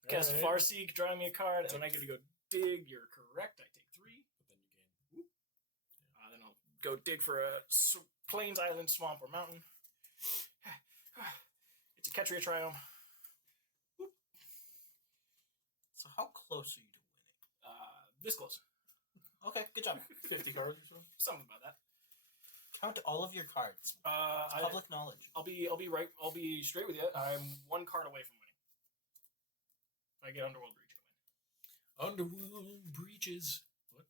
Cast alright. Farseek, drawing me a card, and then I get to go dig. You're correct. I take 3. But then you gain. Then I'll go dig for a plains, island, swamp, or mountain. It's a Ketria Triome. So how close are you to winning? This close. Okay, good job. 50 cards or something. Something about that. Count all of your cards. It's public knowledge. I'll be right. I'll be straight with you. I'm 1 card away from winning. If I get Underworld Breach, I win. Underworld breaches. What?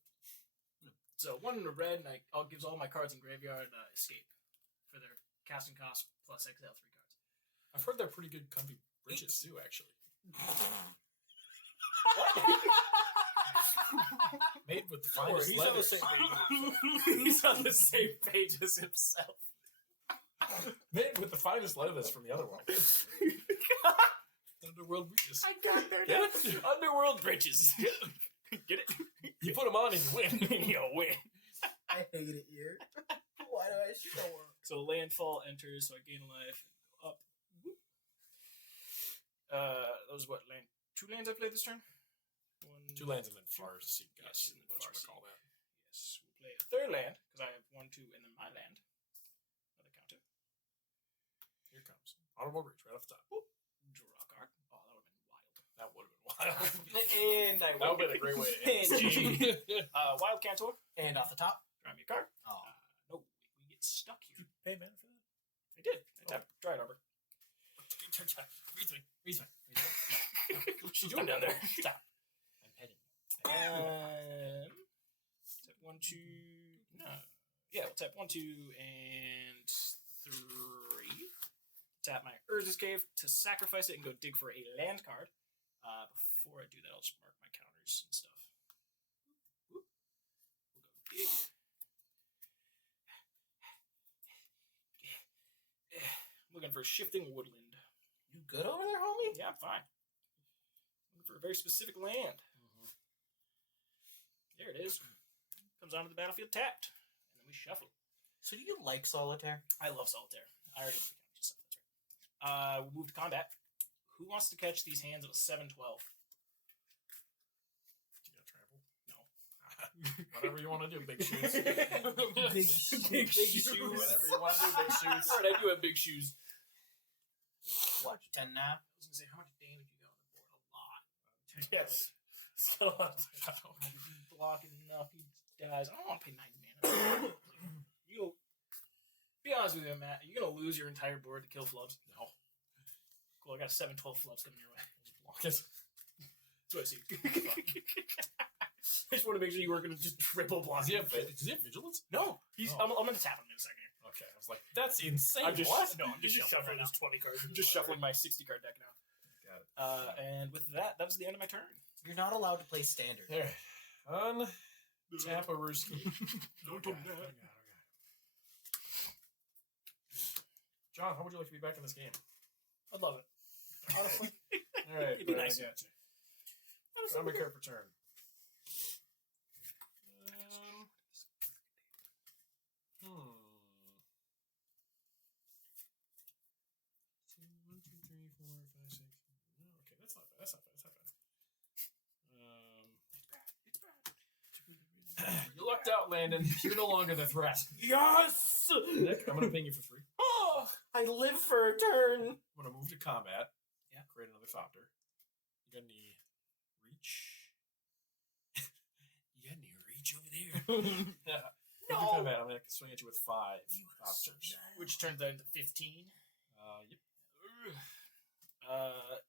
So 1 red, and I'll gives all my cards in graveyard escape for their casting cost plus exile 3 cards. I've heard they're pretty good comfy bridges too, actually. Made with the finest He's on leather. the same page. He's on the same page as himself. Made with the finest leathers from the other world. Underworld breaches. I got there. Get Now. it? Underworld Bridges. Get it? You put them on and you win. You'll win. I hate it here. Why do I show up? So landfall enters, so I gain a life and go up. Whoop. Those what land? 2 lands I played this turn. 1, 2 lands and then Farseek. Yes, and then What you Farseek. call that? Yes, we'll play a 3rd land because I have 1, 2, and then my land. Another counter. Here it comes. Honorable breach right off the top. Whoop. Draw a card. Oh, that would have been wild. That would have been wild. And I That would have been a great way to end And this game. Wild Cantor. And off the top. Draw me a card. Oh. No, we get stuck here. Pay mana for that? I did. I tapped Dried Arbor. Reason. What's she doing down there? Stop. I'm petting. Tap 1, 2. No. Yeah, we'll tap 1, 2, and 3. Tap my Urza's Cave to sacrifice it and go dig for a land card. Before I do that, I'll just mark my counters and stuff. Whoop. We'll go dig. Looking for shifting woodland. You good over there, homie? Yeah, I'm fine. Looking for a very specific land. There it is. Comes onto the battlefield tapped. And then we shuffle. So do you like solitaire? I love solitaire. I already have the counters and stuff. That's right. We'll move to combat. Who wants to catch these hands of a 7-12? You got trample? No. Whatever you want to do, big shoes. Big shoes. Whatever you want to do, big shoes. Alright, I do have big shoes. What? 10 now? I was going to say, how much damage you got on the board? A lot. Yes. So, Block enough, he dies. I don't want to pay 9 mana. You go. Be honest with you, Matt. Are you going to lose your entire board to kill flubs? No. Cool, I got 7-12 flubs coming your way. Block it. That's what I see. I just want to make sure you weren't going to just triple block. Does he have vigilance? No, he's. Oh. I'm going to tap him in a second here. Okay, I was like, that's insane. I'm just, what? No, I'm just shuffling right now. 20 cards. I'm just shuffling my 60 card deck now. Got it. And with that, that was the end of my turn. You're not allowed to play standard. There. Tap a Rooski. Don't Oh, do God. that. John, how would you like to be back in this game? I'd love it. Honestly. All right, It'd be Brad, nice. I got you. I'm a card per turn. Two, 1, 2, 3, 4, 5, 6. Okay, that's not bad. That's not bad. That's not bad. It's bad. You lucked out, Landon. You're no longer the threat. Yes! Nick, I'm going to ping you for 3. Oh, I live for a turn. I'm going to move to combat. Yeah. Create another Thopter. You got any reach? You got any reach over there? Yeah. No. Move to combat. I'm going to swing at you with 5 Thopters. Which turns that into 15. Yep.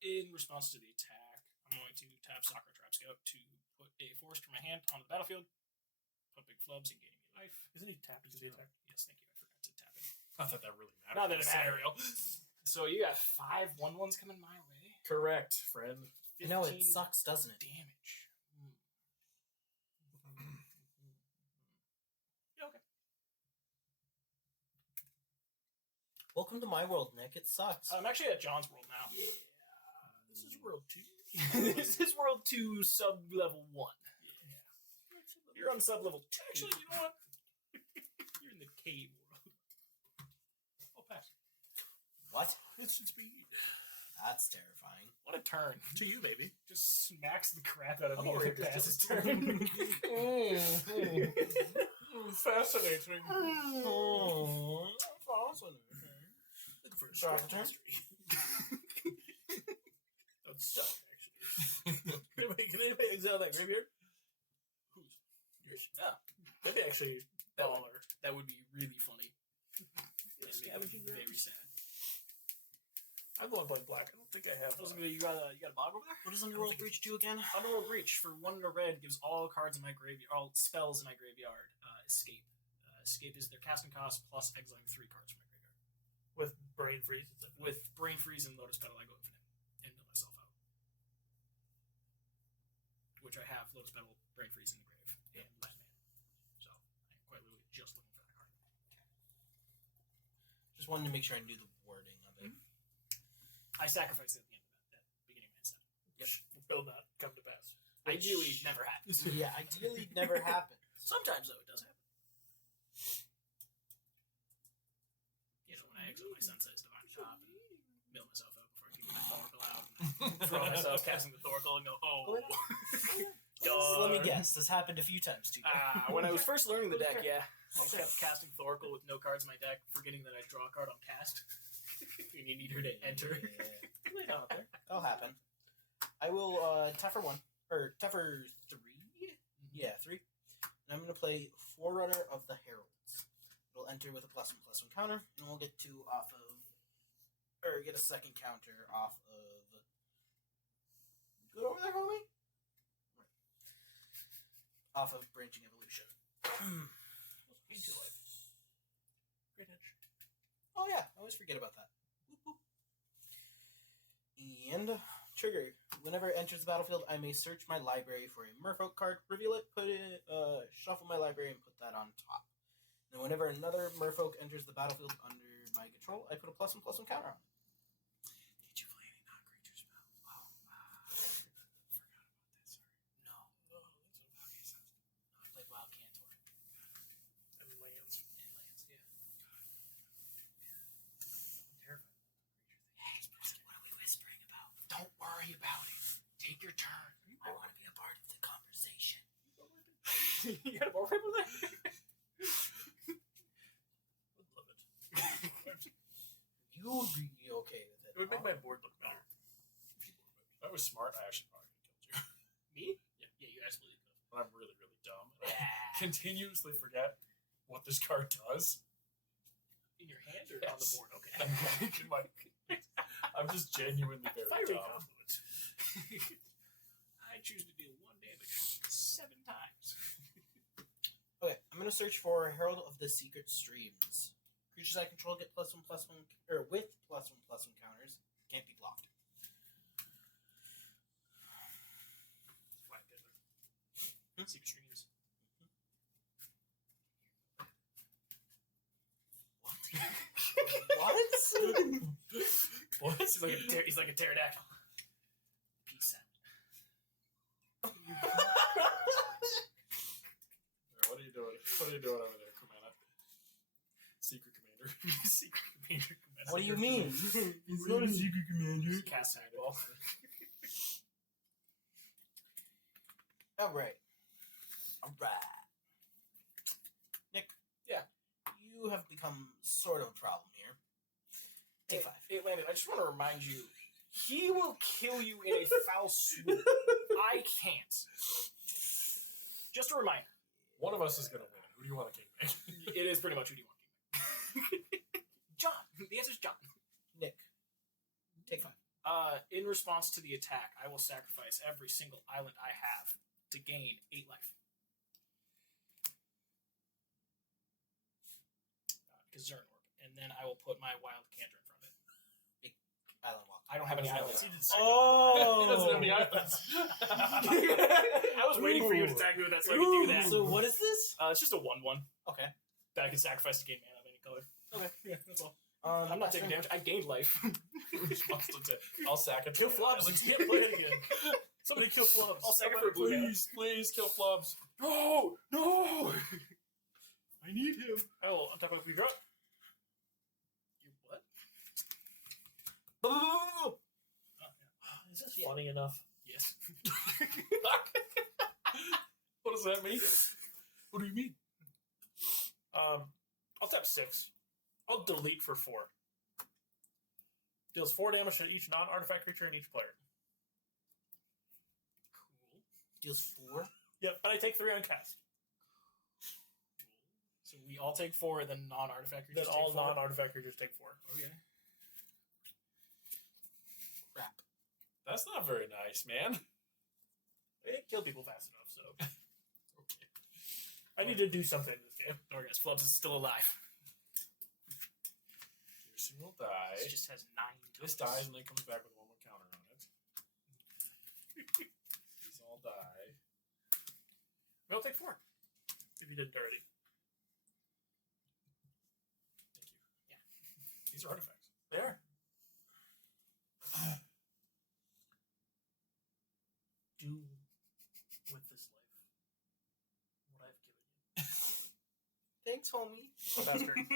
In response to the attack, I'm going to tap Soccer Trap Scout to put a forest from my hand on the battlefield. Put big flubs and gaining me life. Isn't he tapped to the attack? Yes, thank you. I forgot to tap it. Not that that really matters. Not that in it this matters. scenario. So you got 5 1/1s coming my way. Correct, friend. You know, it 15 sucks, doesn't it? damage. Yeah, okay. Welcome to my world, Nick. It sucks. I'm actually at John's world now. This is World 2. This is World 2 sub level 1. You're on sub level 2. Actually, you know what? You're in the cave world. I'll pass. What? Instant speed. That's terrifying. What a turn. To you, baby. Just smacks the crap out of I'm me already if it passes just- turn. Fascinating. Oh, Looking for a Draw strong the turn? mastery. That's stuff, actually. Can anybody exile that graveyard? Who's? Yours. Yeah, That'd be actually that would, baller. that would be really funny. Yeah, And scavenging very grounds. sad. I'm the one playing black. I don't think I have. You got a bog over there? What does Underworld Breach do again? Underworld Breach for 1 red gives all cards in my graveyard, all spells in my graveyard, escape. Escape is their casting cost plus exiling 3 cards from my graveyard. With brain freeze. It's With Brain Freeze and Lotus Petal, I go infinite and mill myself out. Which I have Lotus Petal, Brain Freeze in the grave, and Land Man. So I'm quite literally just looking for that card. Just wanted to make sure I knew the wording of it. I sacrificed it at the end of that beginning of my step. Yep. Will not come to pass. Ideally, it never happens. Yeah, ideally it never happened. Sometimes, though, it does happen. You know, when I exile my Sensei's Divine Top and mill myself out before I can get my Thoracle out, and throw myself casting the Thoracle and go, oh. So let me guess. This happened a few times to you. When I was first learning the deck, yeah, I kept casting Thoracle with no cards in my deck, forgetting that I draw a card on cast. And you need her to enter. Yeah. That'll happen. I will Teffer 1. Or Teffer 3? Yeah, 3. And I'm going to play Forerunner of the Heralds. It'll enter with a +1/+1 counter, and we'll get 2 off of... Or get a second counter off of... Good over there, homie? Off of Branching Evolution. Great edge. Oh yeah, I always forget about that. Boop, boop. And trigger. Whenever it enters the battlefield, I may search my library for a Merfolk card, reveal it, put it, shuffle my library, and put that on top. And whenever another Merfolk enters the battlefield under my control, I put a +1/+1 counter on it. Did you play any non-creature spell? Oh, forgot about that. Sorry. No. Oh, that's okay. Sounds good. I played Wild Cantor. And lands. And lands, yeah. I'm terrified. Hey, what are we whispering about? Don't worry about it. Take your turn. I want to be a part of the conversation. You got a ball paper there? Would love it. You'll be okay with it. It would make my board look better. If I was smart, I actually probably could have killed you. Me? Yeah, you absolutely could. But I'm really, really dumb. And I continuously forget what this card does. In your hand or on the board? Okay. I'm just genuinely very Fiery dumb. confluence. I choose to deal 1 damage 7 times. Okay, I'm gonna search for Herald of the Secret Streams. Creatures I control get +1/+1, or with +1/+1 counters. Can't be blocked. White Fiddler. Secret Streams. What? What? He's like a pterodactyl. Peace out. What are you doing? What are you doing over there, Commander? Secret Commander. Secret Commander. What do you mean? It's not a secret, Commander. Cast Sack Ball. Alright. Nick. Yeah. You have become sort of a problem here. Take 5. Hey, Landon, I just want to remind you, he will kill you in a foul swoop. I can't. Just a reminder. One of us is going to win. Who do you want to king? It is pretty much who do you want to king? John. The answer is John. Nick. Take 5. In response to the attack, I will sacrifice every single island I have to gain 8 life. Because Zern Orb. And then I will put my wild canter in front of it. Island walk. I don't have any islands. He Oh! doesn't have any islands. I was waiting for you to tag me with that so I could do that. So what is this? It's just a 1/1 Okay. that I can sacrifice to gain mana of any color. Okay, yeah, that's all. I'm not that's taking fine. damage. I gained life. I'll sack it. Kill Flubs. You can't play it again. Somebody kill Flubs. I'll sack it for a blue mana. Please kill Flubs. No! No! I need him. I will untap my draw. You what? Oh, Is this Yeah. funny enough? Yes. What does that mean? What do you mean? I'll tap 6. I'll delete for 4. Deals 4 damage to each non-artifact creature and each player. Cool. Deals 4. Yep, and I take 3 on cast. So we all take 4, and then non-artifact Then creatures all take 4. non-artifact creatures take 4. Okay. Crap. That's not very nice, man. It killed people fast enough, so Okay. I need to do something in this game. Don't worry, guys. Flubs is still alive. Your single die. It just has 9 This tokens. dies and then comes back with 1 more counter on it. These all die. I'll take 4. If you didn't already. Thank you. Yeah. These are artifacts. They are. Do with this life what I've given you. Thanks, homie. Oh, that's great.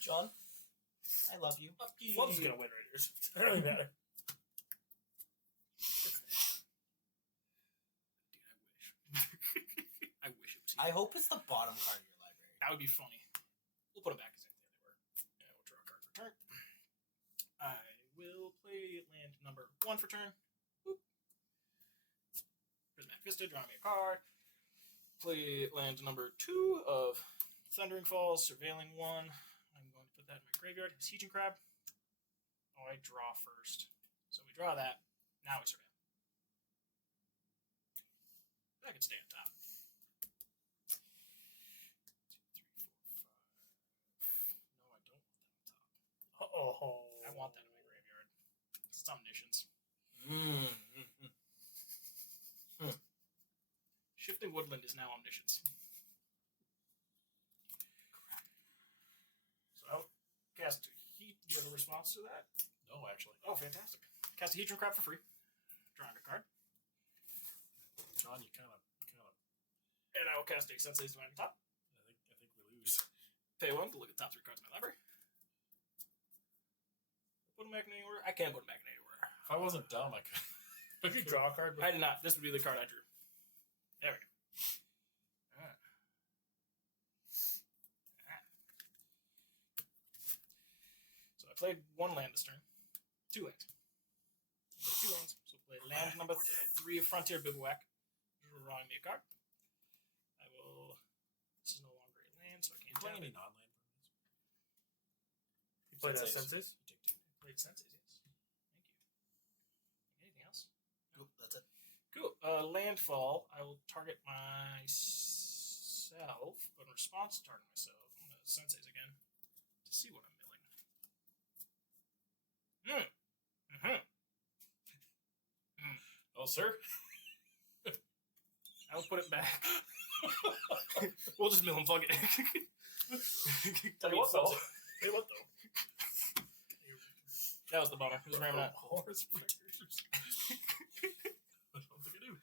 John, I love you. Flub's gonna win right here, so it doesn't really matter. I wish it was. I hope it's the bottom card of your library. That would be funny. We'll put them back exactly how they were. And we'll draw a card for turn. I will play land number 1 for turn. Boop. Prismatic Vista, draw me a card. Play land number 2 of Thundering Falls, Surveilling 1. I'm going to put that in my graveyard. Siege and Crab. Oh, I draw first. So we draw that. Now we surveil. I can stay on top. 2, 3, 4, 5. No, I don't want that on top. Oh, I want that in my graveyard. It's omniscience. Shifting Woodland is now omniscience. So I'll cast Heat. Do you have a response to that? No, actually. Oh, fantastic. Cast a Heat Crab for free. Drawing a card. John, you kind of. And I will cast a Sensei's Divine on top. I think we lose. Pay 1 to look at the top 3 cards of my library. Put them back in any order. I can't put them back in any order. If I wasn't dumb, I could. Did you draw a card? I did not. This would be the card I drew. There we go. Alright. So I played 1 land this turn. 2 lands. Played 2 lands. So play land number 3 of Frontier Bivouac. Drawing me a card. I will. This is no longer a land, so I can't Play tap any it. non-land permanents? You played that Senseis. Senseis? You take 2. Played Senses, yes. Thank you. Anything else? Nope, that's it. Cool. Landfall. I will target myself, but in response to target myself, I'm going to Senseis again to see what I'm milling. Oh, sir? I will put it back. We'll just mill and plug it. Tell you what, though. That was the bummer. It was ramming out. Horse protectors. I don't think I do.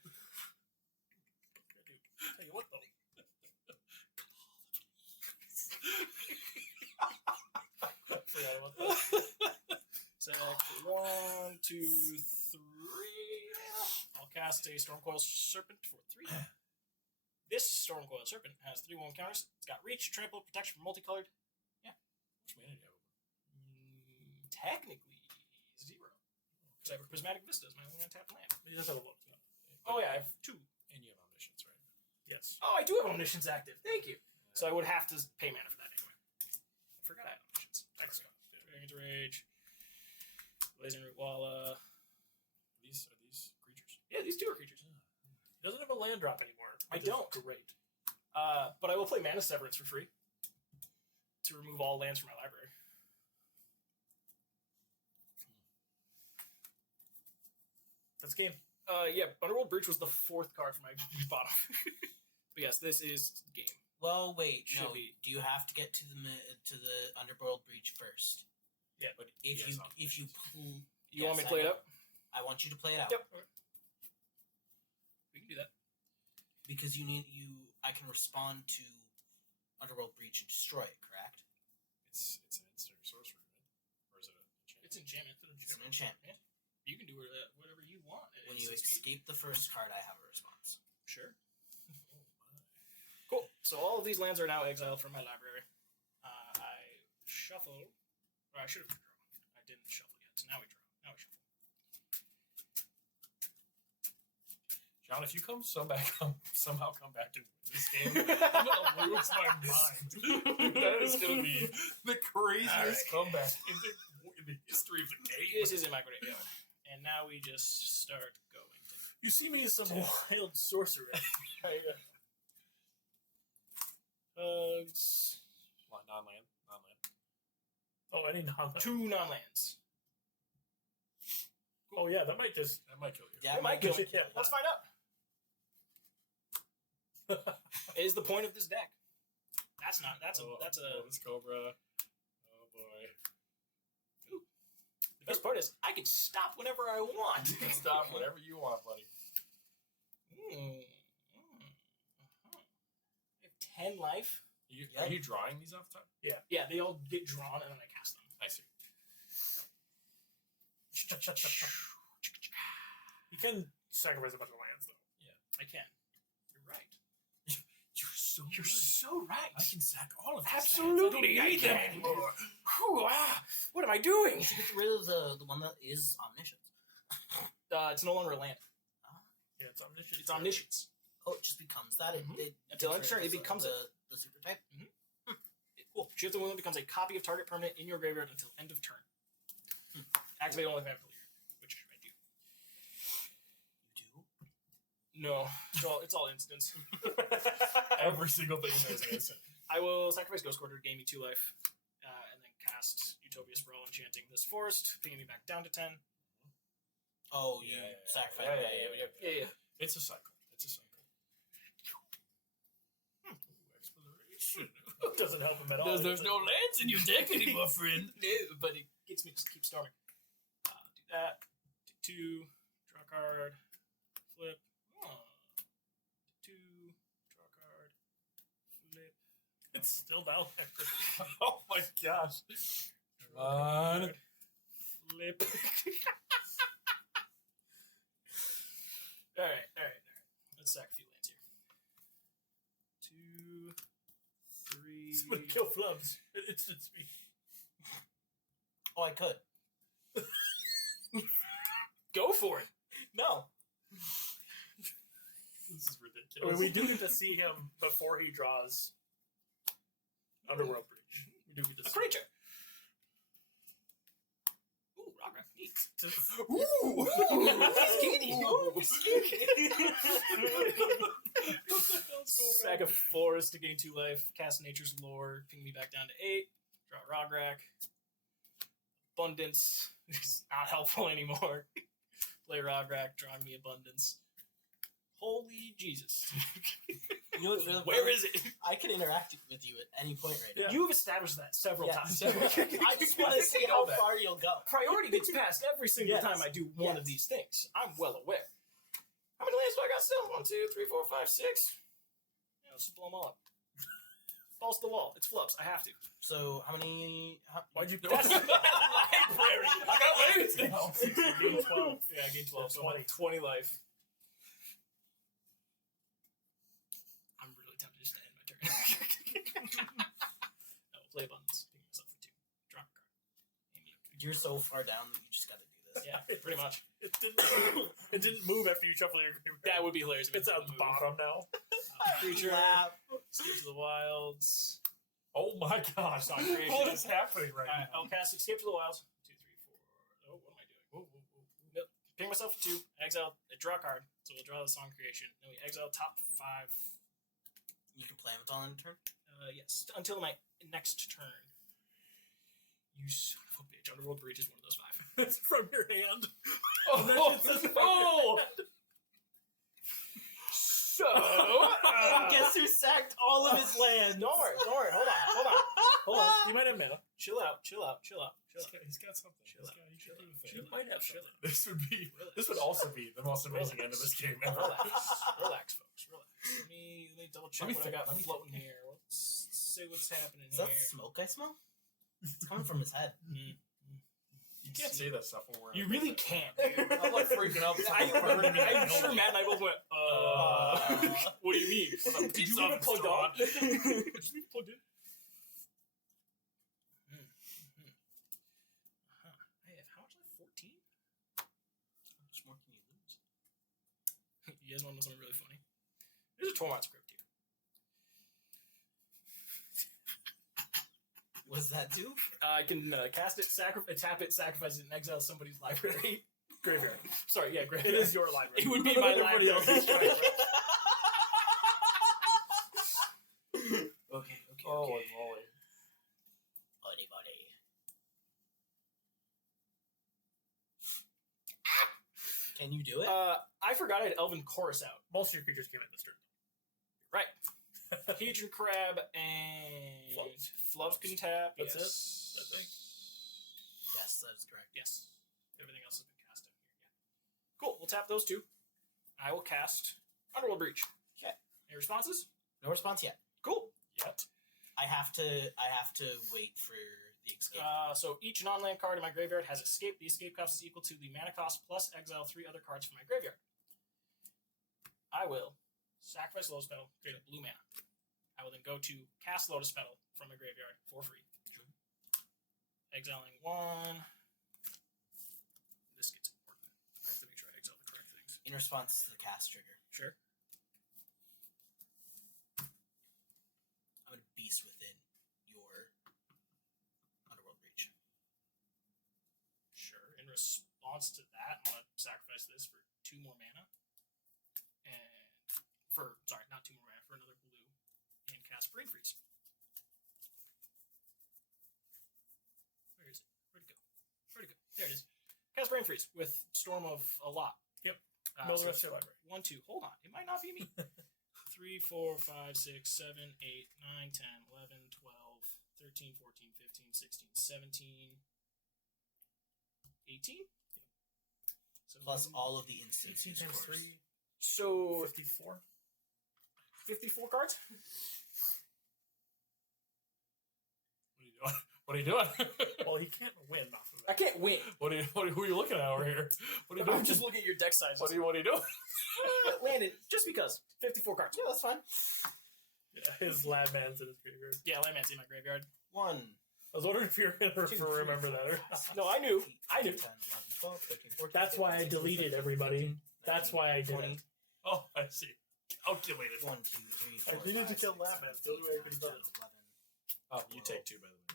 Tell you what, though. cast a Stormcoil Serpent for 3. This Stormcoil Serpent has 3/1 counters. It's got reach, trample, protection from multicolored. Which mana do you have? Technically 0. Because I have a Prismatic Vista as my only untapped land. He does have a look. Oh yeah, I have 2. And you have Omniscience, right? Yes. Oh, I do have Omniscience active. Thank you. So I would have to pay mana for that anyway. I forgot I had Omniscience. Thanks. Dragon's Rage. Blazing Root Walla. Are these creatures? Yeah, these 2 are creatures. He doesn't have a land drop anymore. I which is don't. Great. But I will play Mana Severance for free to remove all lands from my library. That's game. Yeah, Underworld Breach was the 4th card from my bottom. But yes, this is game. Well, wait, Should no. be. Do you have to get to the Underworld Breach first? Yeah, but If he you has if you Omniscience. pull, You want me Yes, to play I it know. up? I want you to play it out. Yep. We can do that. Because I can respond to Underworld Breach and destroy it. Correct? It's an instant sorcery, right? Or is it a enchantment? It's enchantment. It's an enchantment. Yeah. You can do whatever you want. at When you instant speed. escape the first card, I have a response. Sure. Oh my. Cool. So all of these lands are now exiled from my library. I shuffle. Or I should have drawn. I didn't shuffle yet. So now we draw. Now we shuffle. John, if you somehow come back to this game, I'm gonna lose my mind. That is gonna be the craziest comeback in the history of the game. This is in my graveyard. And now we just start going. You see me as some wild sorcerer. Non-land. Oh, any non. 2 non-lands. Oh yeah, that might just. That might kill you. Yeah, It might kill me. Yeah. Let's find out. Is the point of this deck? That's this Cobra. Oh boy. the best part is I can stop whenever I want. You can stop whatever you want, buddy. I have 10 life. Are you drawing these off the top? Yeah, they all get drawn and then I cast them. I see. You can sacrifice a bunch of lands though. I can. You're right. You're so right. I can sack all of these. Absolutely, I need them can. anymore. Whew, what am I doing? You should get rid of the one that is Omniscience. It's no longer a land. Yeah, it's omniscient. It's omniscience. Oh, it just becomes that. Until end of turn, it becomes the super type. Cool. Shift the Wound becomes a copy of target permanent in your graveyard until end of turn. Activate only if I have clear, which I do. You do? No, it's all instants. Every single thing is instant. I will sacrifice Ghost Quarter, gain me 2 life, and then cast Utopia Sprawl, enchanting this forest, pinging me back down to 10. Oh, you sacrifice. Yeah. It's a cycle. Exploration. Doesn't help him at all. There's no lands in your deck anymore, friend. No, but it gets me to keep storming. Do that. Do 2. Draw card. Flip. 2. Draw card. Flip. It's still down there. Oh my gosh. Come on. Flip. All right. Let's sack a few lands here. 2, 3. It's gonna kill flubs. It's speed. Oh, I could. Go for it. No. This is I ridiculous. mean, we do get to see him before he draws Underworld Breach. We do get to A see creature. Ooh, Rogra. Neat. Ooh! Skinny. What the hell's going Sack a forest to gain 2 life. Cast Nature's Lore. Ping me back down to 8. Draw Rograk. Abundance. It's not helpful anymore. Play Rograk, drawing me Abundance. Holy Jesus. You know what, really Where is it? I can interact with you at any point right now. Yeah. You've established that several Yeah. times. I just want to see how far you'll go. Priority gets passed every single Yes. time I do one of Yes. these things. I'm well aware. How many lands do I got still? 1, 2, 3, 4, 5, 6. Yeah, let's just blow them all up. Balls to the wall. It's flubs. I have to. So, how many... Why'd you That's library. I got lands now. Gain 12. Yeah, I gained 12. So 20. 20 life. No, play abundance. Pick myself for 2. Drop a card. You're so far down that you just got to do this. Yeah, pretty much. It didn't move after you shuffle your graveyard. That would be hilarious. If It's it at the didn't move. bottom now. Creature. Laugh. Escape to the Wilds. Oh my gosh! Song creation. What is happening right Alright, now? I'll cast Escape to the Wilds. 2, 3, 4. Oh, what am I doing? Whoa, whoa, whoa. Nope. Pick myself for 2. Exile. Draw a card. So we'll draw the song creation. Then we exile top 5. You can play with on turn. Yes. Until my next turn. You son of a bitch. Underworld Breach is one of those 5. It's from your hand. Oh, no! So. Guess who sacked all of his land? Don't worry. Hold on. You might have mana. Chill out. He's got something. Chill out. He can do a thing. You might have Chill something. out. This would also be the most amazing end of this game ever. Relax, folks. Relax. Let me double check Let me what I got think. floating here. Let's see what's happening Is here. that smoke I smell? It's coming from his head. You can't say that stuff when we're. You really can't, dude. I'm like freaking out. I'm sure Matt and I both went, what do you mean? Did you even plug on? Did you even plug in? I have how much left? 14? How much more can you lose? You guys want to know something really funny? There's a Tormod script here. What does that do? I can cast it, tap it, sacrifice it, and exile somebody's library. Graveyard. Sorry, yeah, graveyard. It is your library. It would be my Everybody library. else's library. Okay. Oh, Lord, Molly. Buddy. Can you do it? I forgot I had Elven Chorus out. Most of your creatures came in this turn. Right. Hedron Crab and Flubs. Flubs can tap. That's yes. it, I think. Yes, that is correct. Yes. Everything else has been cast in here. Yeah. Cool. We'll tap those 2. I will cast Underworld Breach. Okay. Any responses? No response yet. Cool. Yet. I have to wait for the escape. So each non-land card in my graveyard has escape. The escape cost is equal to the mana cost plus exile 3 other cards from my graveyard. I will sacrifice Lotus Petal, create a blue mana. I will then go to cast Lotus Petal from my graveyard for free. Exiling 1. This gets important. I have to make sure I exile the correct things. In response to the cast trigger, Sure. I'm going to beast within your Underworld Breach. Sure. In response to that, I'm going to sacrifice this for 2 more mana. And not 2 more mana, for another blue. And cast Brain Freeze. Where is it? Where'd it go? There it is. Cast Brain Freeze with Storm of a lot. Yep. No, No, the rest of your library. 1, 2. Hold on. It might not be me. 3, 4, 5, 6, 7, 8, 9, 10, 11, 12, 13, 14, 15, 16, 17, 18? Plus all of the 18 instances. times 3, So 54. 54 cards? What are you doing? Well, he can't win off of I it. can't win. Who are you looking at over here? What are you doing? I'm just looking at your deck sizes. What are you doing? Landed just because. 54 cards. Yeah, that's fine. Yeah, his lab man's in his graveyard. Yeah, Landman's in my graveyard. 1. I was wondering if you were going to remember that or not. No, I knew. 10, 11, 12, 13, 14, That's why I 15, deleted 16, everybody. 17, That's why I did 20. it. Oh, I see. Calculated. 1, 2, 3, 4, I needed to 5, kill 6, Latman. 7, The only way I could 8, have 9, done 10, it. 11, Oh, you take 2, by the way.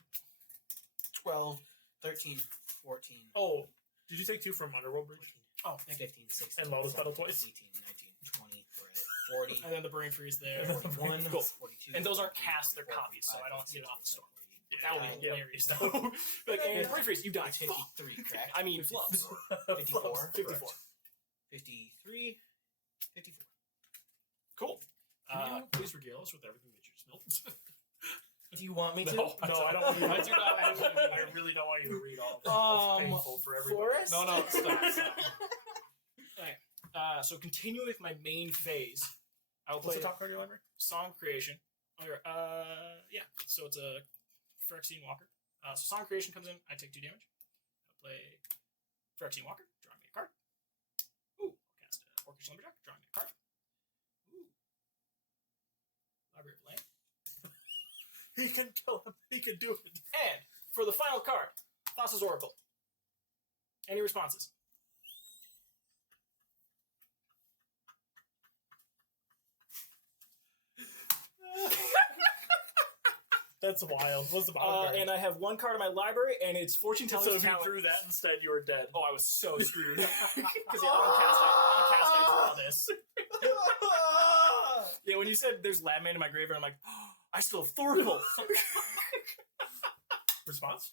12, 13, 14, Oh, did you take 2 from Underworld Breach? Oh, thank you. 15, 16, And Lotus 17, Petal twice? 18, 19, 20, we're at 40, And then the Brain Freeze there. 41, Cool. 42. And those aren't 43, cast, they're 44, copies, so I don't get it off the store. 45, That would be Yeah. hilarious, though. Like, and Brain Freeze, you die. It's 53, correct? I mean, Flubs. 54. 54. 53, 54. Cool. Can you please regale us with everything that you just built? Do you want me to? No. No, I don't. I do not. I really don't want you to read all of it. It's painful for everybody. Forest? No, stop. So continuing with my main phase, I'll What's play the top card of your library? Song Creation. Yeah. So it's a Phyrexian Walker. So Song Creation comes in, I take 2 damage. I'll play Phyrexian Walker, draw me a card. Ooh, I'll cast Orcish Lumberjack, draw me a card. Ooh. Library of Land. He can kill him. He can do it. And for the final card, Thassa's Oracle. Any responses? That's wild. What's the bottom card? And I have one card in my library, and it's Fortune So Teller's if you Talent. threw that instead, you were dead. Oh, I was so screwed. Because on cast, I draw this. Yeah, when you said there's Labman in my graveyard, I'm like, oh, I still have Thorkel. Response?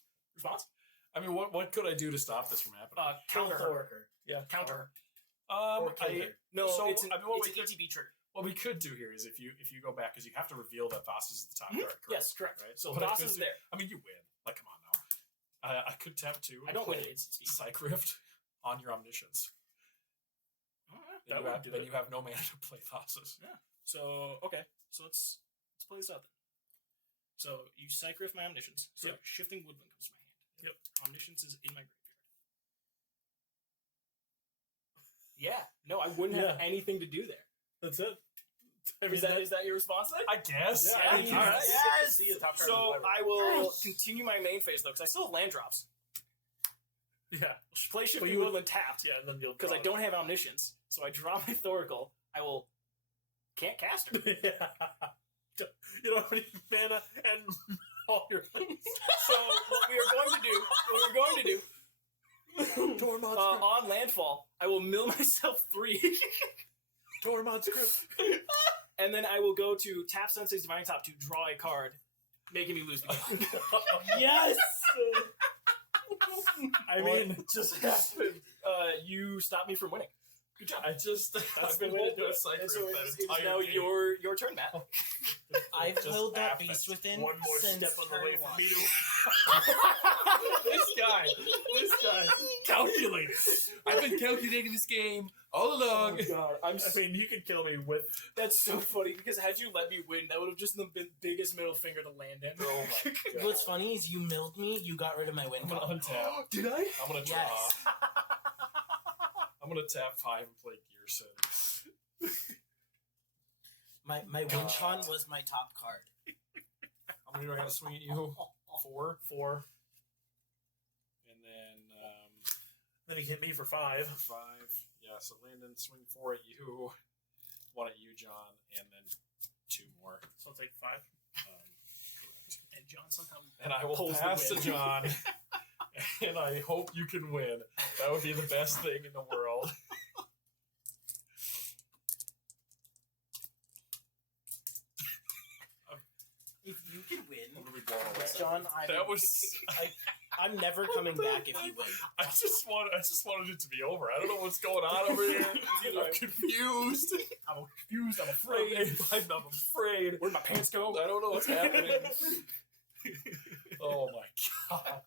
I mean, what could I do to stop this from happening? Counter her. Thorker. Yeah. Counter her. Or kill her. No, So, it's an, I mean, what it's we an could- ETB trigger. What we could do here is if you go back, because you have to reveal that Thassa's is the top card. Correct? Yes, correct. Right. So what I Thassa's could is do- there. I mean, you win. Like, come on now. I could tap 2. I don't win it. It's Psych Rift on your Omniscience. That would do Then it. you have no mana to play Thassa's. Yeah. So okay. So let's play this out then. So you Psych Rift my Omniscience. So Yep. Shifting Woodland comes to my hand. Yep. Omniscience is in my graveyard. Yeah. No, I wouldn't have Yeah. anything to do there. That's it. Is that your response then? I guess. Yeah, Yeah, I mean, all right. yes! See a top card in the So library. I will continue my main phase though, because I still have land drops. Yeah. Play Shifting you would- Woodland tapped. Yeah, and then you'll Because I draw don't have Omniscience. So I draw my Thoracle. I will can't cast her. it. Yeah. You don't have any mana and all your lands. So what we are going to do Tormod's on landfall, I will mill myself 3. Tormod's script. And then I will go to tap Sensei's Divine Top to draw a card, making me lose the game. Yes! I mean, it just happened. You stopped me from winning. Good job. I just. That's I've the been way to holding do a it. Psych And Rift so that it's entire now game. your turn, Matt. I've Just held that happened. beast within One more since step on the way turn for one. me to This guy calculates. I've been calculating this game all along. God, I mean, you can kill me with. That's so funny because had you let me win, that would have just been the biggest middle finger to land in. Oh my god. What's funny is you milled me, you got rid of my win I'm gonna column. untap. Did I? I'm gonna draw. Yes. I'm gonna tap 5 and play Gearson. My win con was my top card. How many do I gotta swing at you? 4. 4. And then Then he hit me for 5. 5. Yeah, so Landon swing 4 at you, 1 at you, John, and then 2 more. So I'll take 5. Correct. And John somehow And I will pulls the pass to win. John. And I hope you can win. That would be the best thing in the world. If you can I'm win, gonna be blown away. John, That was. I'm never coming back if you win. I just wanted it to be over. I don't know what's going on over here. I'm confused. I'm confused. I'm afraid. I'm afraid. Where'd my pants go? I don't know what's happening. Oh my god.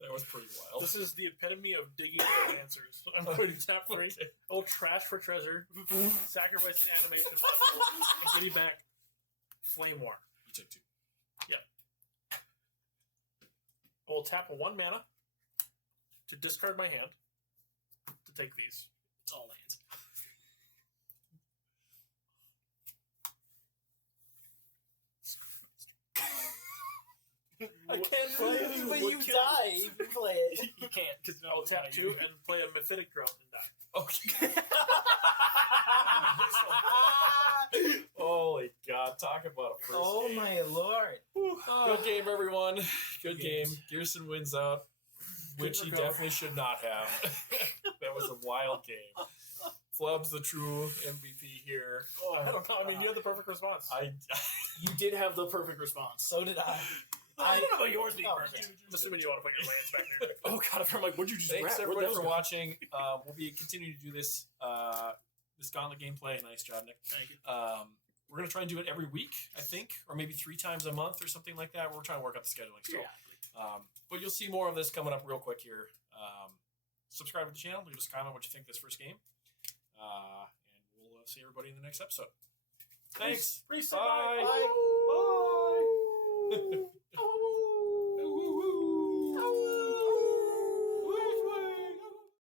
That was pretty wild. This is the epitome of digging for answers. I'm going to tap 3. Okay. Oh, trash for treasure. Sacrificing animation possible. And getting back Flame War. You took 2. I will tap a 1 mana to discard my hand to take these. It's all lands. I can't play it, but Would you kill die if you play it. You can't because I'll tap 2 and play a Mephitic Drought and die. Okay. Holy god, talk about a first Oh game. my lord. Good game, everyone. Good game. games. Gearson wins out, which he recover. definitely should not have. That was a wild game. Flub's the true MVP here. Oh, I don't know. I mean, you had the perfect response. You did have the perfect response. So did I. I don't know about yours being Oh, perfect. okay. I'm assuming you want to put your lands back there. Oh god, I'm like, what'd you just Thanks grab? everybody Where'd for those go? watching. We'll be continuing to do this this Gauntlet gameplay. Nice job, Nick. Thank you. We're gonna try and do it every week, I think, or maybe 3 times a month or something like that. We're trying to work out the scheduling still. Yeah. But you'll see more of this coming up real quick here. Subscribe to the channel. Leave us a comment what you think this first game. And we'll see everybody in the next episode. Thanks. Peace. Bye. Bye. Bye.